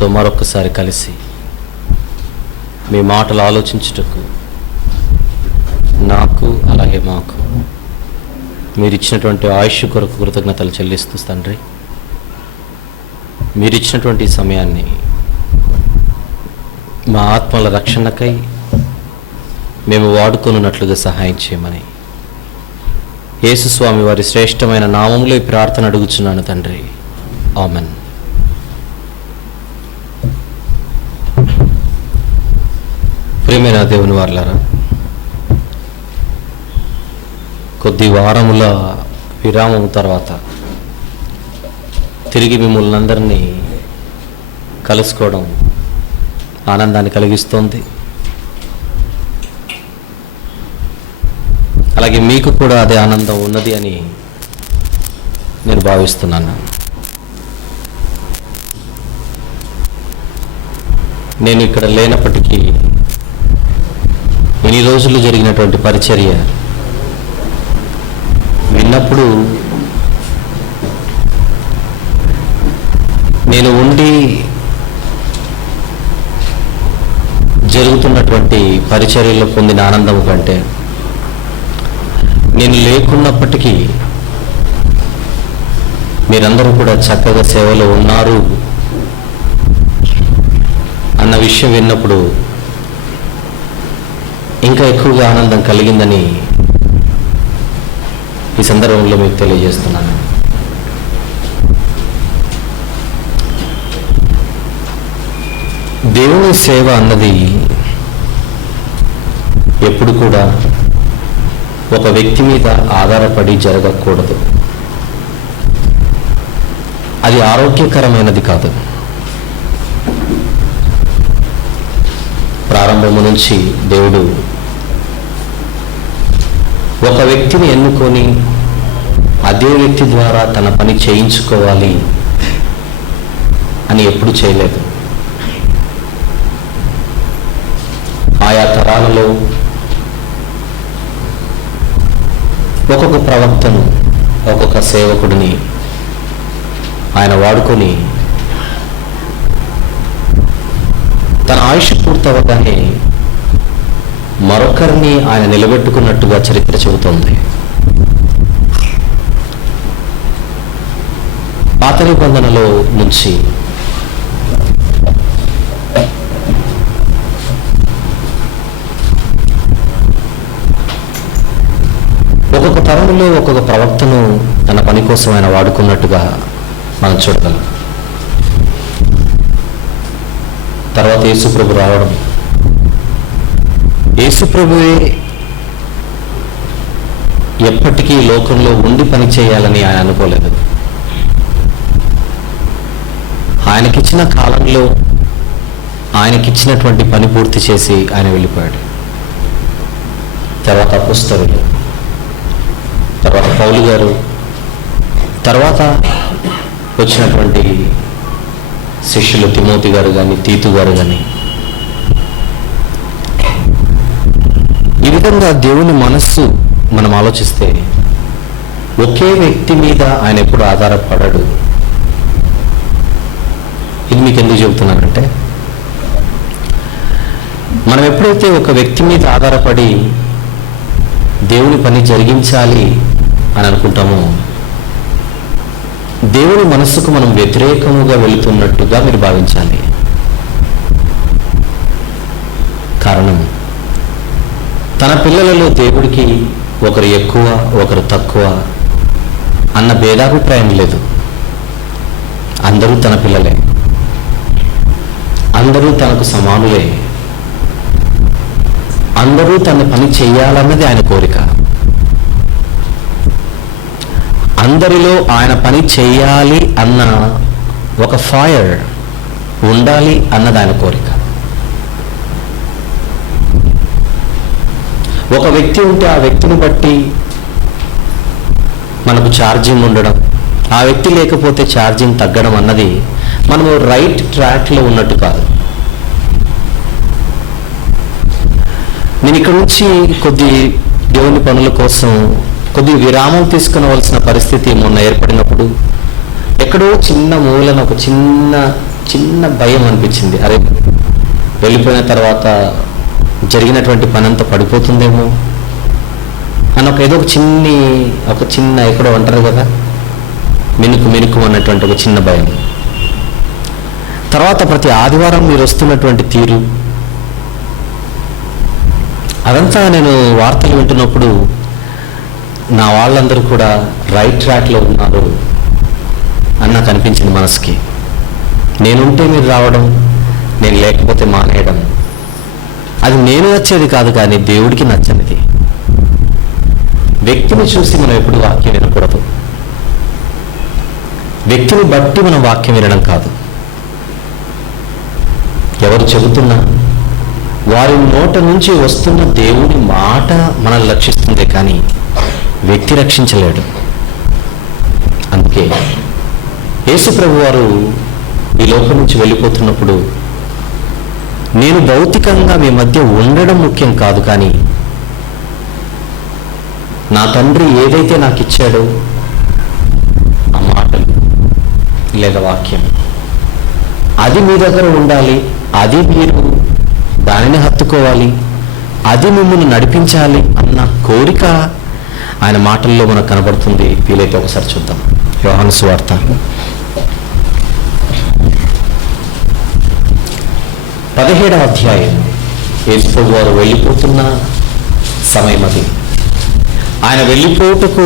పిల్లలతో మరొకసారి కలిసి మీ మాటలు ఆలోచించుటకు నాకు అలాగే మాకు మీరు ఇచ్చినటువంటి ఆయుష్ కొరకు కృతజ్ఞతలు చెల్లిస్తూ తండ్రి, మీరు ఇచ్చినటువంటి సమయాన్ని మా ఆత్మల రక్షణకై మేము వాడుకొనున్నట్లుగా సహాయం చేయమని యేసుస్వామి వారి శ్రేష్టమైన నామములో ఈ ప్రార్థన అడుగుచున్నాను తండ్రి, ఆమెన్. ప్రియమైన దేవుని వారలారా, కొద్ది వారముల విరామం తర్వాత తిరిగి మిమ్మల్ని అందరినీ కలుసుకోవడం ఆనందాన్ని కలిగిస్తోంది. అలాగే మీకు కూడా అదే ఆనందం ఉన్నది అని నేను భావిస్తున్నాను. నేను ఇక్కడ లేనప్పటికీ ఇన్ని రోజులు జరిగినటువంటి పరిచర్య విన్నప్పుడు నేను ఉండి జరుగుతున్నటువంటి పరిచర్యలో పొందిన ఆనందం కంటే నేను లేకున్నప్పటికీ మీరందరూ కూడా చక్కగా సేవలో ఉన్నారు అన్న విషయం విన్నప్పుడు ఇంకా ఎక్కువగా ఆనందం కలిగిందని ఈ సందర్భంలో మీకు తెలియజేస్తున్నాను. దేవుని సేవ అన్నది ఎప్పుడు కూడా ఒక వ్యక్తి మీద ఆధారపడి జరగకూడదు. అది ఆరోగ్యకరమైనది కాదు. ప్రారంభము నుంచి దేవుడు ఒక వ్యక్తిని ఎన్నుకొని అదే వ్యక్తి ద్వారా తన పని చేయించుకోవాలి అని ఎప్పుడు చేయలేదు. ఆయా తరాలలో ఒక్కొక్క ప్రవక్తను, ఒక్కొక్క సేవకుడిని ఆయన వాడుకొని తన ఆయుష్ పూర్తవగానే మరొకరిని ఆయన నిలబెట్టుకున్నట్టుగా చరిత్ర చెబుతోంది. పాత నిబంధనలో నుంచి ఒక్కొక్క తరంలో ఒక్కొక్క ప్రవక్తను తన పని కోసం ఆయన వాడుకున్నట్టుగా మనం చూడగలం. తర్వాత యేసుప్రభు రావడం, యేసుప్రభువే ఎప్పటికీ లోకంలో ఉండి పని చేయాలని ఆయన అనుకోలేదు. ఆయనకిచ్చిన కాలంలో ఆయనకిచ్చినటువంటి పని పూర్తి చేసి ఆయన వెళ్ళిపోయాడు. తర్వాత అపోస్తలులు, తర్వాత పౌలు గారు, తర్వాత వచ్చినటువంటి శిష్యులు తిమోతి గారు కానీ, తీతు గారు కానీ, ఈ విధంగా దేవుని మనస్సు మనం ఆలోచిస్తే ఒకే వ్యక్తి మీద ఆయన ఎప్పుడు ఆధారపడడు. ఇది మీకు ఎందుకు చెబుతున్నానంటే, మనం ఎప్పుడైతే ఒక వ్యక్తి మీద ఆధారపడి దేవుని పని జరిగించాలి అని అనుకుంటామో, దేవుని మనస్సుకు మనం వ్యతిరేకముగా వెళుతున్నట్టుగా మీరు భావించాలి. కారణం, తన పిల్లలలో దేవుడికి ఒకరు ఎక్కువ ఒకరు తక్కువ అన్న భేదాభిప్రాయం లేదు. అందరూ తన పిల్లలే, అందరూ తనకు సమానులే, అందరూ తన పని చేయాలన్నది ఆయన కోరిక. అందరిలో ఆయన పని చేయాలి అన్న ఒక ఫైర్ ఉండాలి అన్నది ఆయన కోరిక. ఒక వ్యక్తి ఉంటే ఆ వ్యక్తిని బట్టి మనకు ఛార్జింగ్ ఉండడం, ఆ వ్యక్తి లేకపోతే ఛార్జింగ్ తగ్గడం అన్నది మనము రైట్ ట్రాక్లో ఉన్నట్టు కాదు. నేను ఇక్కడ నుంచి కొద్ది దేవుని పనుల కోసం కొద్ది విరామం తీసుకునవలసిన పరిస్థితి మొన్న ఏర్పడినప్పుడు ఎక్కడో చిన్న మూలన ఒక చిన్న చిన్న భయం అనిపించింది. అరే, వెళ్ళిపోయిన తర్వాత జరిగినటువంటి పనంతా పడిపోతుందేమో అని ఏదో ఒక చిన్న ఎక్కడో అంటారు కదా, మినుకు అన్నటువంటి ఒక చిన్న భయం. తర్వాత ప్రతి ఆదివారం మీరు వస్తున్నటువంటి తీరు, అదంతా నేను వార్తలు వింటున్నప్పుడు నా వాళ్ళందరూ కూడా రైట్ ట్రాక్లో ఉన్నారు అని నాకు అనిపించింది మనసుకి. నేనుంటే మీరు రావడం, నేను లేకపోతే మానేయడం, అది నేను నచ్చేది కాదు, కానీ దేవుడికి నచ్చనిది. వ్యక్తిని చూసి మనం ఎప్పుడు వాక్యం వినకూడదు. వ్యక్తిని బట్టి మనం వాక్యం వినడం కాదు. ఎవరు చెబుతున్నా వారి నోట నుంచి వస్తున్న దేవుని మాట మనల్ని రక్షిస్తుందే కానీ వ్యక్తి రక్షించలేడు. అందుకే యేసు ప్రభు వారు ఈ లోకం నుంచి వెళ్ళిపోతున్నప్పుడు, నేను భౌతికంగా మీ మధ్య ఉండడం ముఖ్యం కాదు, కానీ నా తండ్రి ఏదైతే నాకు ఇచ్చాడో ఆ మాటలు లేదా వాక్యం, అది మీ దగ్గర ఉండాలి, అది మీరు దానిని హత్తుకోవాలి, అది మిమ్మల్ని నడిపించాలి అన్న కోరిక ఆయన మాటల్లో మనకు కనబడుతుంది. వీలైతే ఒకసారి చూద్దాం. యోహాను సువార్త 17వ అధ్యాయం. యేసు ప్రభు వారు వెళ్ళిపోతున్న సమయం అది. ఆయన వెళ్ళిపోటుకు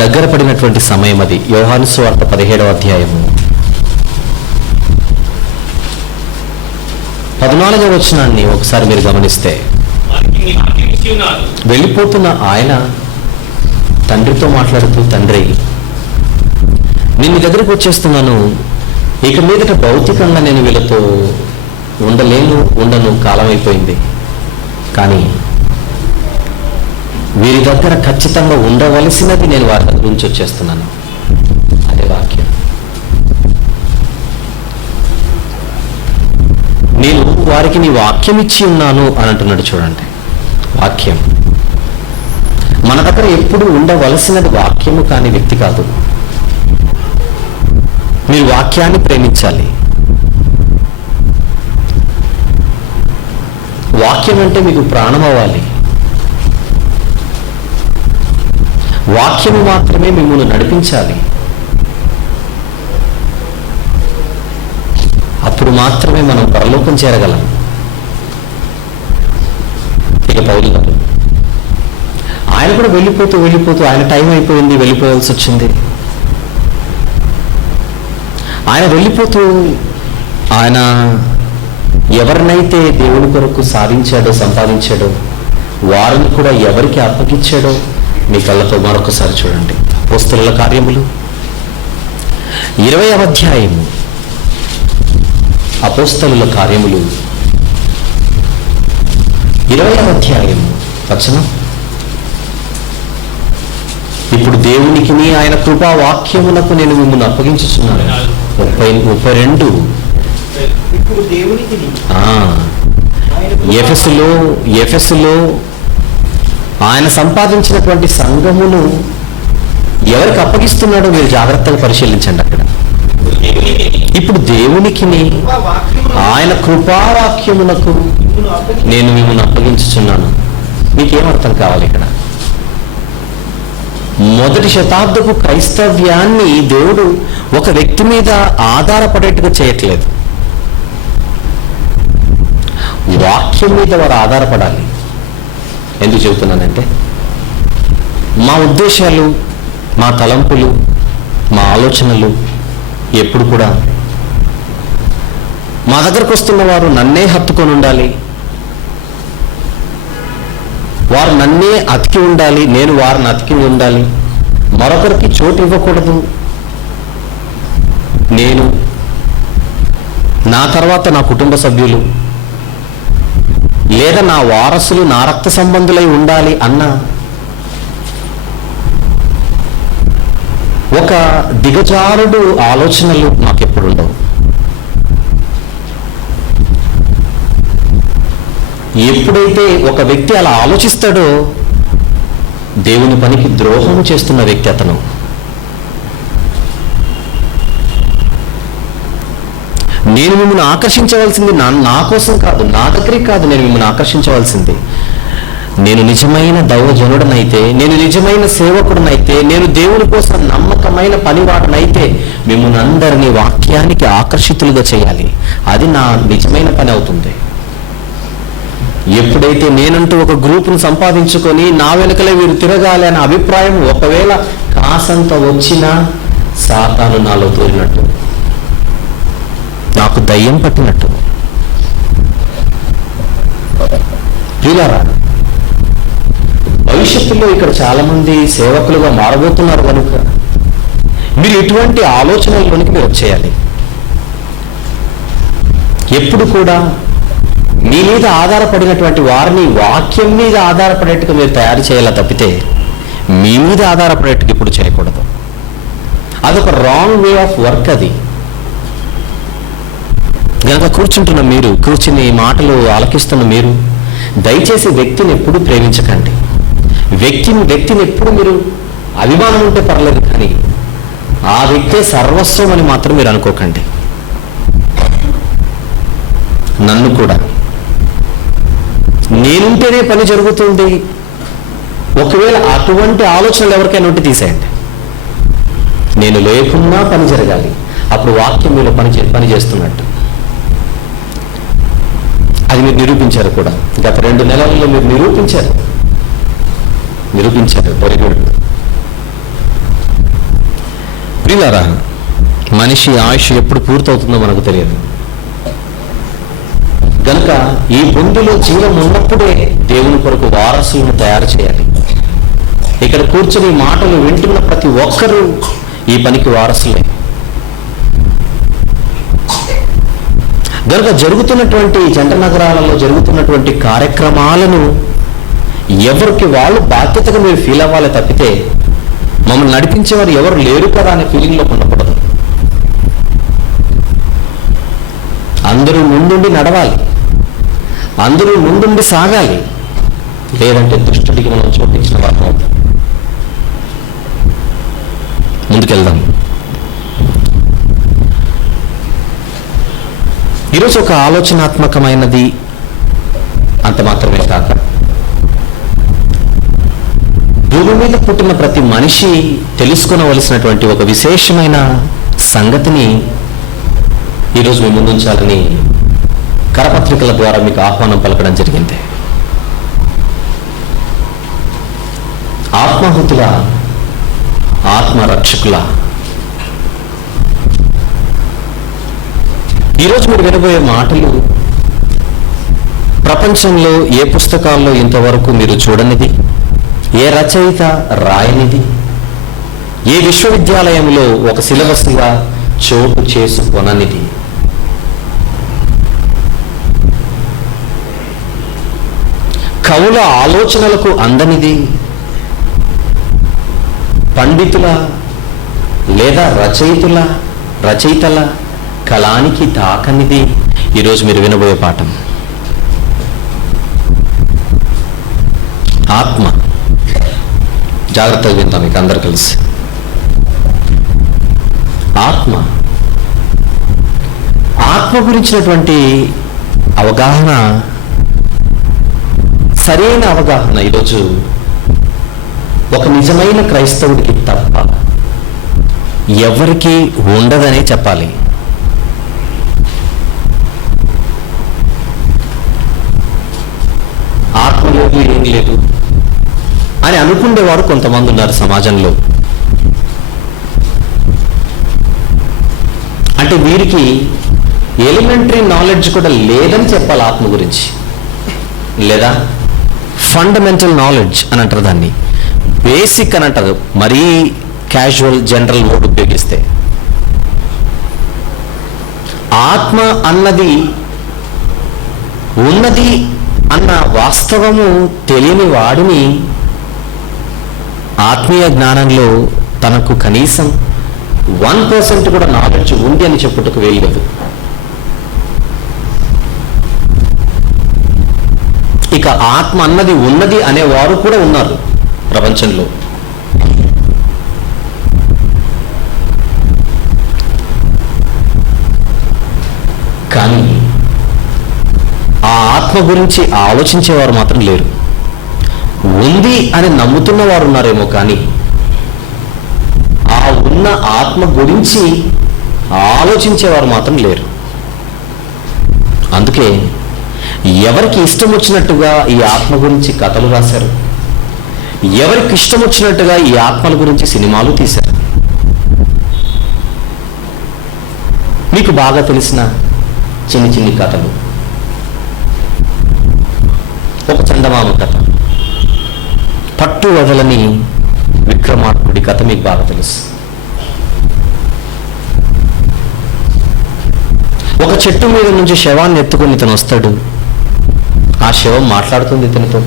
దగ్గర పడినటువంటి సమయం అది. యోహాను సువార్త 17వ అధ్యాయము 14వ వచనాన్ని ఒకసారి మీరు గమనిస్తే, వెళ్ళిపోతున్న ఆయన తండ్రితో మాట్లాడుతూ, తండ్రి, నేను మీ దగ్గరకు వచ్చేస్తున్నాను, ఇక మీదట భౌతికంగా నేను వీళ్ళతో ఉండను, కాలం అయిపోయింది, కానీ వీరి దగ్గర ఖచ్చితంగా ఉండవలసినది నేను వారి దగ్గర నుంచి వచ్చేస్తున్నాను. అదే వాక్యం. నేను వారికి నీ వాక్యం ఇచ్చి ఉన్నాను అని అంటున్నాడు. చూడండి, వాక్యం మన దగ్గర ఎప్పుడు ఉండవలసినది వాక్యము కానీ వ్యక్తి కాదు. మీరు వాక్యాన్ని ప్రేమించాలి. వాక్యం అంటే మీకు ప్రాణం అవ్వాలి. వాక్యము మాత్రమే మిమ్మల్ని నడిపించాలి. అప్పుడు మాత్రమే మనం పరలోకం చేరగలం. ఇక పౌలు గారు ఆయన కూడా వెళ్ళిపోతూ ఆయన టైం అయిపోయింది, వెళ్ళిపోవాల్సి వచ్చింది. ఆయన వెళ్ళిపోతూ ఆయన ఎవరినైతే దేవుని కొరకు సంపాదించాడో వారిని కూడా ఎవరికి అప్పగించాడో మీ కళ్ళతో మరొకసారి చూడండి. అపోస్తలుల కార్యములు 20వ అధ్యాయము. అపోస్తలుల కార్యములు 20వ అధ్యాయము వచనం. ఇప్పుడు దేవునికి ఆయన కృపా వాక్యమునకు నేను మిమ్మల్ని అప్పగించుచున్నాను. 32. ఎఫెసులో ఆయన సంపాదించినటువంటి సంఘమును ఎవరికి అప్పగిస్తున్నాడో మీరు జాగ్రత్తగా పరిశీలించండి. అక్కడ ఇప్పుడు దేవునికి ఆయన కృపావాక్యమునకు నేను మిమ్మల్ని అప్పగించుచున్నాను. మీకేమర్థం కావాలి ఇక్కడ? మొదటి శతాబ్దపు క్రైస్తవ్యాన్ని దేవుడు ఒక వ్యక్తి మీద ఆధారపడేట్టుగా చేయట్లేదు. వాక్యం మీద వారు ఆధారపడాలి. ఎందుకు చెబుతున్నానంటే, మా ఉద్దేశాలు, మా తలంపులు, మా ఆలోచనలు ఎప్పుడు కూడా మా దగ్గరకు వస్తున్న వారు నన్నే హత్తుకొని ఉండాలి, వారు నన్నే అతికి ఉండాలి, నేను వారిని అతికి ఉండాలి, మరొకరికి చోటు ఇవ్వకూడదు, నేను నా తర్వాత నా కుటుంబ సభ్యులు లేదా నా వారసులు నా రక్త సంబంధులై ఉండాలి అన్న ఒక దిగజారుడు ఆలోచనలు మాకెప్పుడు ఉండవు. ఎప్పుడైతే ఒక వ్యక్తి అలా ఆలోచిస్తాడో దేవుని పనికి ద్రోహం చేస్తున్న వ్యక్తి అతను. నేను మిమ్మల్ని ఆకర్షించవలసింది నా కోసం కాదు, నా దగ్గరికి కాదు. నేను మిమ్మల్ని ఆకర్షించవలసింది, నేను నిజమైన దైవజనుడనైతే, నేను నిజమైన సేవకుడనైతే, నేను దేవుని కోసం నమ్మకమైన పనివాడనైతే మిమ్మల్ని అందరినీ వాక్యానికి ఆకర్షితులుగా చేయాలి. అది నా నిజమైన పని అవుతుంది. ఎప్పుడైతే నేనంటూ ఒక గ్రూపును సంపాదించుకొని నా వెనుకలే వీరు తిరగాలి అనే అభిప్రాయం ఒకవేళ కాసంత వచ్చినా సాతాను నాలో తోలినట్టు, నాకు దయ్యం పట్టినట్టు. ప్రియులారా, భవిష్యత్తులో ఇక్కడ చాలా మంది సేవకులుగా మారబోతున్నారు కనుక మీరు ఇటువంటి ఆలోచనల్లోనికి మీరు వచ్చేయాలి. ఎప్పుడు కూడా మీ మీద ఆధారపడినటువంటి వారిని వాక్యం మీద ఆధారపడేట్టుగా మీరు తయారు చేయాలా తప్పితే మీ మీద ఆధారపడేట్టుగా ఇప్పుడు చేయకూడదు. అదొక రాంగ్ వే ఆఫ్ వర్క్. అది గనక కూర్చుంటున్న మీరు, కూర్చుని మాటలు ఆలకిస్తున్న మీరు, దయచేసి వ్యక్తిని ఎప్పుడు ప్రేమించకండి. వ్యక్తిని ఎప్పుడు మీరు అభిమానం ఉంటే పర్లేదు, కానీ ఆ వ్యక్తే సర్వస్వం అని మాత్రం మీరు అనుకోకండి. నన్ను కూడా నేనుంటేనే పని జరుగుతుంది, ఒకవేళ అటువంటి ఆలోచనలు ఎవరికైనా ఉంటే తీసేయండి. నేను లేకున్నా పని జరగాలి, అప్పుడు వాక్యం మీలో పని చేస్తున్నట్టు. అది మీరు నిరూపించారు కూడా. గత 2 నెలల్లో మీరు నిరూపించారు. Very good. ప్రియులారా, మనిషి ఆయుష్ ఎప్పుడు పూర్తవుతుందో మనకు తెలియదు గనుక ఈ బొందులో జీవం ఉన్నప్పుడే దేవుని కొరకు వారసులను తయారు చేయాలి. ఇక్కడ కూర్చుని మాటలు వింటున్న ప్రతి ఒక్కరూ ఈ పనికి వారసులే. గనుక జరుగుతున్నటువంటి జంట నగరాలలో జరుగుతున్నటువంటి కార్యక్రమాలను ఎవరికి వాళ్ళు బాధ్యతగా మీరు ఫీల్ అవ్వాలి తప్పితే మమ్మల్ని నడిపించేవారు ఎవరు లేరు కదా అనే ఫీలింగ్లో ఉండకూడదు. అందరూ ముందుండి నడవాలి, అందరూ ముందుండి సాగాలి. లేదంటే దుష్టుడికి మనం చోటించిన వారం అవుతాం. ముందుకెళ్దాం. ఈరోజు ఒక ఆలోచనాత్మకమైనది అంత మాత్రమే కాక, భూమి మీద పుట్టిన ప్రతి మనిషి తెలుసుకొనవలసినటువంటి ఒక విశేషమైన సంగతిని ఈరోజు మీ ముందుంచాలని కరపత్రికల ద్వారా మీకు ఆహ్వానం పలకడం జరిగింది. ఆత్మాహుతుల, ఆత్మరక్షకుల. ఈరోజు మీరు వినబోయే మాటలు ప్రపంచంలో ఏ పుస్తకాల్లో ఇంతవరకు మీరు చూడనిది, ఏ రచయిత రాయనిది, ఏ విశ్వవిద్యాలయంలో ఒక సిలబస్గా చోటు చేసుకొననిది. కవుల ఆలోచనలకు అందనిది, పండితుల లేదా రచయితల కళానికి తాకనిది ఈరోజు మీరు వినబోయే పాఠం. ఆత్మ. జాగ్రత్తగా వింటాం మీకు అందరు కలిసి. ఆత్మ గురించినటువంటి అవగాహన, సరైన అవగాహన ఈరోజు ఒక నిజమైన క్రైస్తవుడికి తప్ప ఎవరికి ఉండదనే చెప్పాలి. ఆత్మ లేదు, ఏం లేదు అని అనుకునేవారు కొంతమంది ఉన్నారు సమాజంలో. అంటే వీరికి ఎలిమెంటరీ నాలెడ్జ్ కూడా లేదని చెప్పాలి ఆత్మ గురించి, లేదా ఫండమెంటల్ నాలెడ్జ్ అని అంటారు దాన్ని, బేసిక్ అని అంటారు మరీ క్యాజువల్ జనరల్ వర్డ్ ఉపయోగిస్తే. ఆత్మ అన్నది ఉన్నది అన్న వాస్తవము తెలియని వాడిని ఆత్మీయ జ్ఞానంలో తనకు కనీసం 1% కూడా నాలెడ్జ్ ఉంది అని చెప్పుటకు వేయలేదు. ఇక ఆత్మ అన్నది ఉన్నది అనేవారు కూడా ఉన్నారు ప్రపంచంలో. కానీ ఆ ఆత్మ గురించి ఆలోచించేవారు మాత్రం లేరు. ఉంది అని నమ్ముతున్న వారు ఉన్నారేమో కానీ ఆ ఉన్న ఆత్మ గురించి ఆలోచించేవారు మాత్రం లేరు. అందుకే ఎవరికి ఇష్టం వచ్చినట్టుగా ఈ ఆత్మ గురించి కథలు రాశారు, ఎవరికి ఇష్టం వచ్చినట్టుగా ఈ ఆత్మల గురించి సినిమాలు తీశారు. మీకు బాగా తెలిసిన చిన్ని చిన్ని కథలు, ఒక చందమామ కథ, పట్టు వదలని విక్రమార్కుడి కథ మీకు బాగా తెలుసు. ఒక చెట్టు మీద నుంచి శవాన్ని ఎత్తుకొని ఇతను వస్తాడు. ఆ శవం మాట్లాడుతుంది ఇతనితో.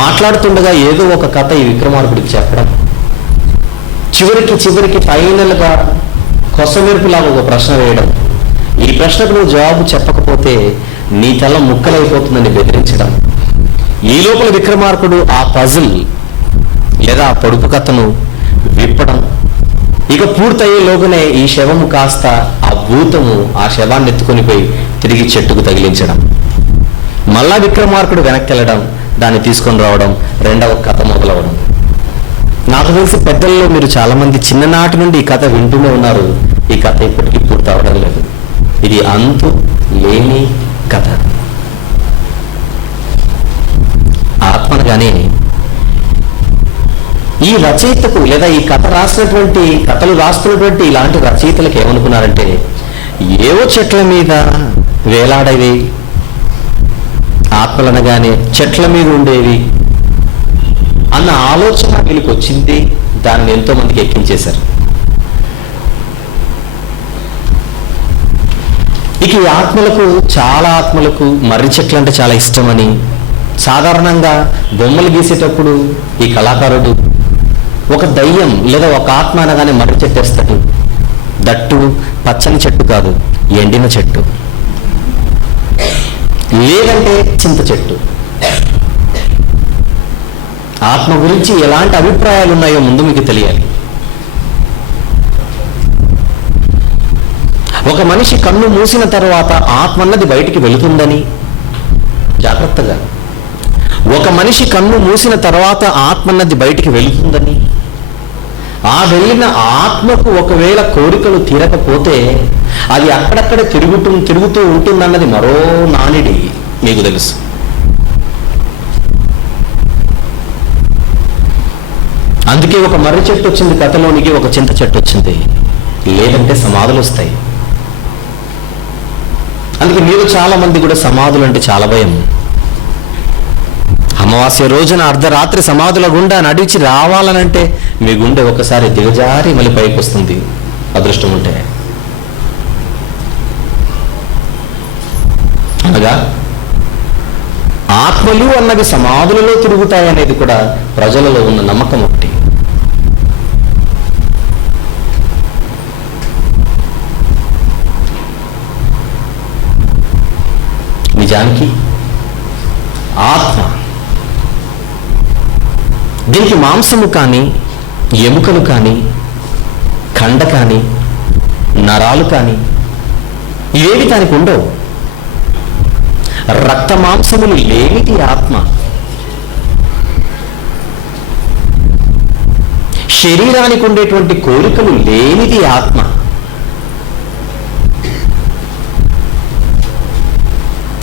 మాట్లాడుతుండగా ఏదో ఒక కథ ఈ విక్రమార్కుడికి చెప్పడం, చివరికి ఫైనల్గా కొసమెరుపులాగా ఒక ప్రశ్న వేయడం, ఈ ప్రశ్నకు నువ్వు జవాబు చెప్పకపోతే నీ తల ముక్కలైపోతుందని బెదిరించడం. ఈ లోపల విక్రమార్కుడు ఆ పజిల్ లేదా ఆ పొడుపు కథను విప్పడం. ఇక పూర్తయ్యే లోపునే ఈ శవము కాస్త ఆ భూతము ఆ శవాన్ని ఎత్తుకొని పోయి తిరిగి చెట్టుకు తగిలించడం. మళ్ళా విక్రమార్కుడు వెనక్కి వెళ్ళడం, దాన్ని తీసుకొని రావడం, రెండవ కథ మొదలవడం. నాకు తెలిసి పెద్దల్లో మీరు చాలా మంది చిన్ననాటి నుండి ఈ కథ వింటూనే ఉన్నారు. ఈ కథ ఇప్పటికీ పూర్తి అవడం లేదు. ఇది అంతు లేని కథ. ఆత్మనగానే ఈ రచయితకు లేదా ఈ కథ రాసినటువంటి కథలు రాస్తున్నటువంటి ఇలాంటి రచయితలకు ఏమనుకున్నారంటే, ఏవో చెట్ల మీద వేలాడేవి ఆత్మలనగానే చెట్ల మీద ఉండేవి అన్న ఆలోచన వీళ్ళకి వచ్చింది. దాన్ని ఎంతో మందికి ఎక్కించేశారు. ఇక ఈ ఆత్మలకు, చాలా ఆత్మలకు మర్రి చెట్లు అంటే చాలా ఇష్టమని, సాధారణంగా బొమ్మలు గీసేటప్పుడు ఈ కళాకారుడు ఒక దయ్యం లేదా ఒక ఆత్మ అనగానే మర్రి చెట్టు వేస్తాడు. దట్టు పచ్చని చెట్టు కాదు, ఎండిన చెట్టు, లేదంటే చింత చెట్టు. ఆత్మ గురించి ఎలాంటి అభిప్రాయాలు ఉన్నాయో ముందు మీకు తెలియాలి. ఒక మనిషి కన్ను మూసిన తర్వాత ఆత్మ అన్నది బయటికి వెళుతుందని జాగ్రత్తగా, ఒక మనిషి కన్ను మూసిన తర్వాత ఆత్మ అన్నది బయటికి వెళుతుందని, ఆ వెళ్ళిన ఆత్మకు ఒకవేళ కోరికలు తీరకపోతే అది అక్కడక్కడ తిరుగుతూ ఉంటుందన్నది మరో నానుడి మీకు తెలుసు. అందుకే ఒక మర్రి చెట్టు వచ్చింది కథలోనికి, ఒక చింత చెట్టు వచ్చింది. లేదంటే సమాధులు వస్తాయి. అందుకే మీరు చాలా మంది కూడా సమాధులు అంటే చాలా భయం. అమావాస్య రోజున అర్ధరాత్రి సమాధుల గుండా నడిచి రావాలనంటే మీ గుండె ఒకసారి దిగజారి మళ్ళీ పైకి వస్తుంది, అదృష్టం ఉంటే. అనగా ఆత్మలు అన్నవి సమాధులలో తిరుగుతాయనేది కూడా ప్రజలలో ఉన్న నమ్మకం ఒకటి. నిజానికి ఆత్మ, దీనికి మాంసము కానీ, ఎముకలు కానీ, కండ కానీ, నరాలు కానీ ఇవేవి దానికి ఉండవు. రక్త మాంసములు లేనిది ఆత్మ. శరీరానికి ఉండేటువంటి కోరికలు లేనిది ఆత్మ.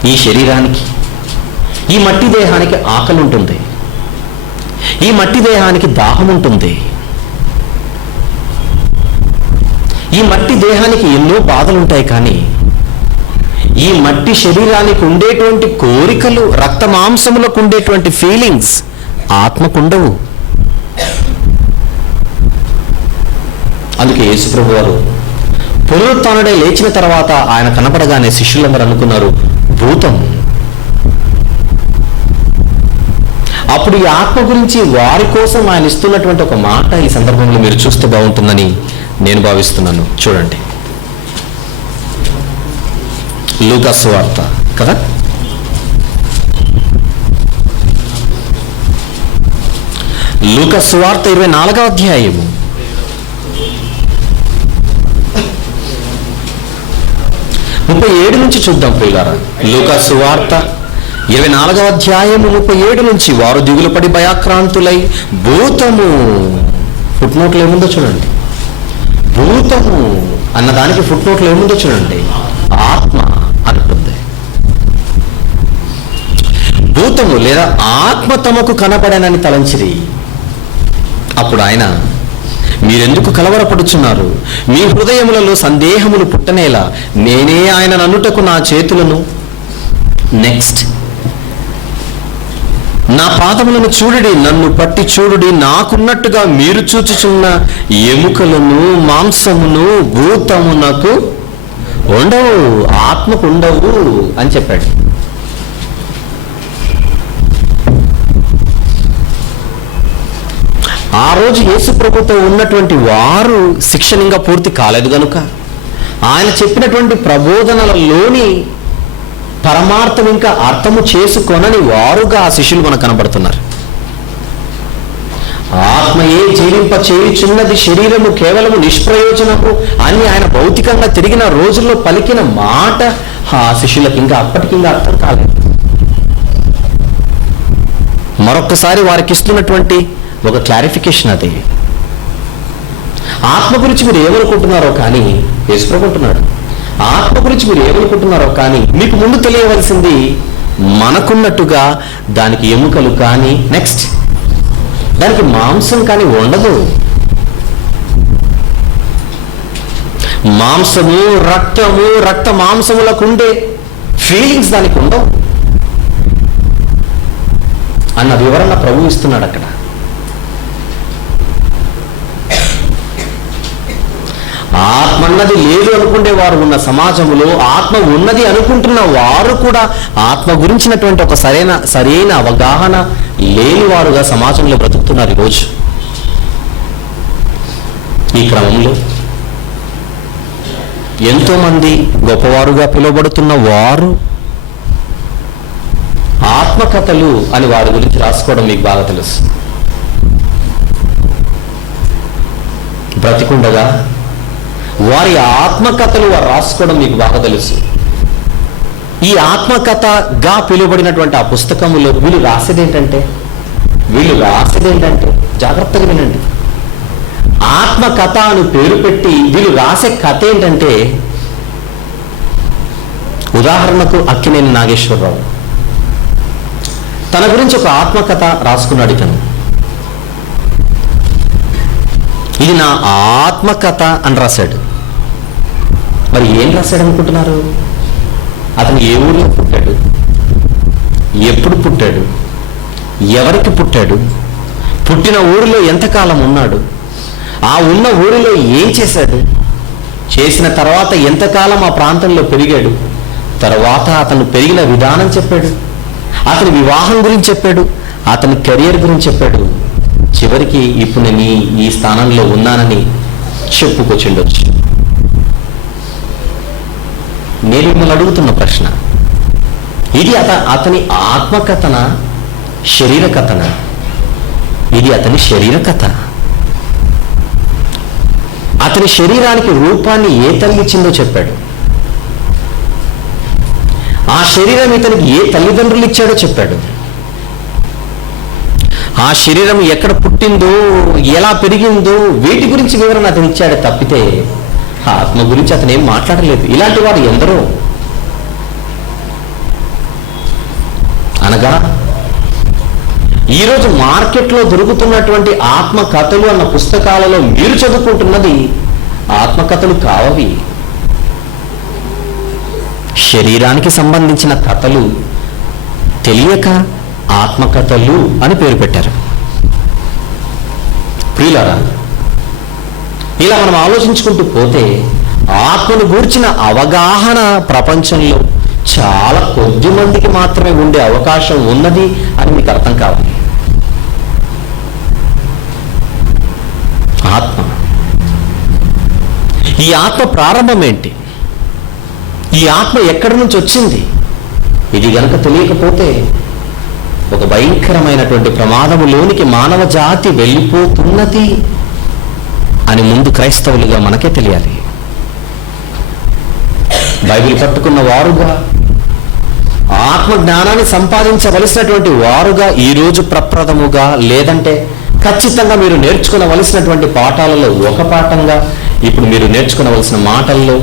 ఈ శరీరానికి, ఈ మట్టి దేహానికి ఆకలి ఉంటుంది, ఈ మట్టి దేహానికి దాహం ఉంటుంది, ఈ మట్టి దేహానికి ఎన్నో బాధలు ఉంటాయి. కానీ ఈ మట్టి శరీరానికి ఉండేటువంటి కోరికలు, రక్త మాంసములకు ఉండేటువంటి ఫీలింగ్స్ ఆత్మకుండవు. అందుకే యేసుప్రభు వారు పునరుత్థానుడై లేచిన తర్వాత ఆయన కనపడగానే శిష్యులందరూ అనుకున్నారు భూతం. అప్పుడు ఈ ఆత్మ గురించి వారి కోసం ఆయన ఇస్తున్నటువంటి ఒక మాట ఈ సందర్భంలో మీరు చూస్తే బాగుంటుందని నేను భావిస్తున్నాను. చూడండి, లూకా సువార్త కదా, లూకా సువార్త 24వ అధ్యాయము 35 37 నుంచి చూద్దాం ప్రియులారా. లూకా సువార్త 24వ అధ్యాయము 37 నుంచి, వారు దిగులు పడి భయాక్రాంతులై భూతము, ఫుట్నోట్లు ఏముందో చూడండి, భూతము అన్నదానికి ఫుట్నోట్లు ఏముందో చూడండి, ఆత్మ అనుకుంది. భూతము లేదా ఆత్మ తమకు కనపడనని తలంచిరి. అప్పుడు ఆయన, మీరెందుకు కలవరపడుచున్నారు? మీ హృదయములలో సందేహములు పుట్టనేలా నేనే ఆయన నన్నుటకు నా చేతులను, నెక్స్ట్, నా పాదములను చూడుడి, నన్ను పట్టి చూడుడి, నాకున్నట్టుగా మీరు చూచుచున్న ఎముకలను మాంసమును భూతమునకు ఉండవు, ఆత్మకు ఉండవు అని చెప్పాడు. ఆ రోజు యేసు ప్రభుతో ఉన్నటువంటి వారు శిక్షణ ఇంకా పూర్తి కాలేదు కనుక ఆయన చెప్పినటువంటి ప్రబోధనలలోని పరమార్థం ఇంకా అర్థము చేసుకొనని వారుగా ఆ శిష్యులు మనకు కనబడుతున్నారు. ఆత్మయే జీవింప చేయుచున్నది, శరీరము కేవలము నిష్ప్రయోజనము అని ఆయన భౌతికంగా తిరిగిన రోజుల్లో పలికిన మాట ఆ శిష్యులకు ఇంకా అప్పటికి ఇంకా అర్థం కాలేదు. మరొక్కసారి వారికి ఇస్తున్నటువంటి ఒక క్లారిఫికేషన్ అది. ఆత్మ గురించి మీరు ఏమనుకుంటున్నారో కానీ యేసుకుంటున్నాడు, ఆత్మ గురించి మీరు ఏమనుకుంటున్నారో కానీ మీకు ముందు తెలియవలసింది మనకున్నట్టుగా దానికి ఎముకలు కానీ, నెక్స్ట్, దానికి మాంసం కానీ ఉండదు. మాంసము, రక్తము, రక్త మాంసములకు ఉండే ఫీలింగ్స్ దానికి ఉండవు అన్న వివరణ ప్రభు ఇస్తున్నాడు అక్కడ. ఆత్మ అన్నది లేదు అనుకునే వారు ఉన్న సమాజంలో ఆత్మ ఉన్నది అనుకుంటున్న వారు కూడా ఆత్మ గురించినటువంటి ఒక సరైన అవగాహన లేని వారుగా సమాజంలో బ్రతుకుతున్నారు ఈరోజు. ఈ క్రమంలో ఎంతో మంది గొప్పవారుగా పిలువబడుతున్న వారు ఆత్మకథలు అని వారి గురించి రాసుకోవడం మీకు బాగా తెలుసు. బ్రతికుండగా వారి ఆత్మకథలు వారు రాసుకోవడం మీకు బాగా తెలుసు. ఈ ఆత్మకథగా పిలువబడినటువంటి ఆ పుస్తకములో వీళ్ళు రాసేది ఏంటంటే జాగ్రత్తగా వినండి, ఆత్మకథ అని పేరు పెట్టి వీళ్ళు రాసే కథ ఏంటంటే, ఉదాహరణకు అక్కినేని నాగేశ్వరరావు తన గురించి ఒక ఆత్మకథ రాసుకున్నాడు. ఇతను, ఇది నా ఆత్మకథ అని రాశాడు. మరి ఏం రాశాడు అనుకుంటున్నారు? అతను ఏ ఊరిలో పుట్టాడు, ఎప్పుడు పుట్టాడు, ఎవరికి పుట్టాడు, పుట్టిన ఊరిలో ఎంతకాలం ఉన్నాడు, ఆ ఉన్న ఊరిలో ఏం చేశాడు, చేసిన తర్వాత ఎంతకాలం ఆ ప్రాంతంలో పెరిగాడు, తర్వాత అతను పెరిగిన విధానం చెప్పాడు, అతని వివాహం గురించి చెప్పాడు, అతని కెరియర్ గురించి చెప్పాడు. చివరికి ఇప్పుడు నేను ఈ స్థానంలో ఉన్నానని చెప్పుకొచ్చిండొచ్చు. నేను మిమ్మల్ని అడుగుతున్న ప్రశ్న, ఇది అతని ఆత్మకథన, శరీర కథన? ఇది అతని శరీర కథ. అతని శరీరానికి రూపాన్ని ఏ తల్లి ఇచ్చిందో చెప్పాడు. ఆ శరీరం ఇతనికి ఏ తల్లిదండ్రులు ఇచ్చాడో చెప్పాడు. ఆ శరీరం ఎక్కడ పుట్టిందో, ఎలా పెరిగిందో, వీటి గురించి వివరణ అతను ఇచ్చాడు తప్పితే ఆత్మ గురించి అతను ఏం మాట్లాడలేదు. ఇలాంటి వారు ఎందరో. అనగా ఈరోజు మార్కెట్లో దొరుకుతున్నటువంటి ఆత్మకథలు అన్న పుస్తకాలలో మీరు చదువుకుంటున్నది ఆత్మకథలు కావవి. శరీరానికి సంబంధించిన కథలు తెలియక ఆత్మకథలు అని పేరు పెట్టారు. ప్రియులారా, ఇలా మనం ఆలోచించుకుంటూ పోతే ఆత్మను గూర్చిన అవగాహన ప్రపంచంలో చాలా కొద్ది మందికి మాత్రమే ఉండే అవకాశం ఉన్నది అని మీకు అర్థం కావాలి. ఆత్మ, ఈ ఆత్మ ప్రారంభం ఏంటి, ఈ ఆత్మ ఎక్కడి నుంచి వచ్చింది, ఇది గనక తెలియకపోతే ఒక భయంకరమైనటువంటి ప్రమాదములోనికి మానవ జాతి వెళ్ళిపోతున్నది అని ముందు క్రైస్తవులుగా మనకే తెలియాలి. బైబిల్ పట్టుకున్న వారుగా, ఆత్మ జ్ఞానాన్ని సంపాదించవలసినటువంటి వారుగా ఈరోజు ప్రప్రథముగా, లేదంటే ఖచ్చితంగా మీరు నేర్చుకునవలసినటువంటి పాఠాలలో ఒక పాఠంగా, ఇప్పుడు మీరు నేర్చుకునవలసిన మాటల్లో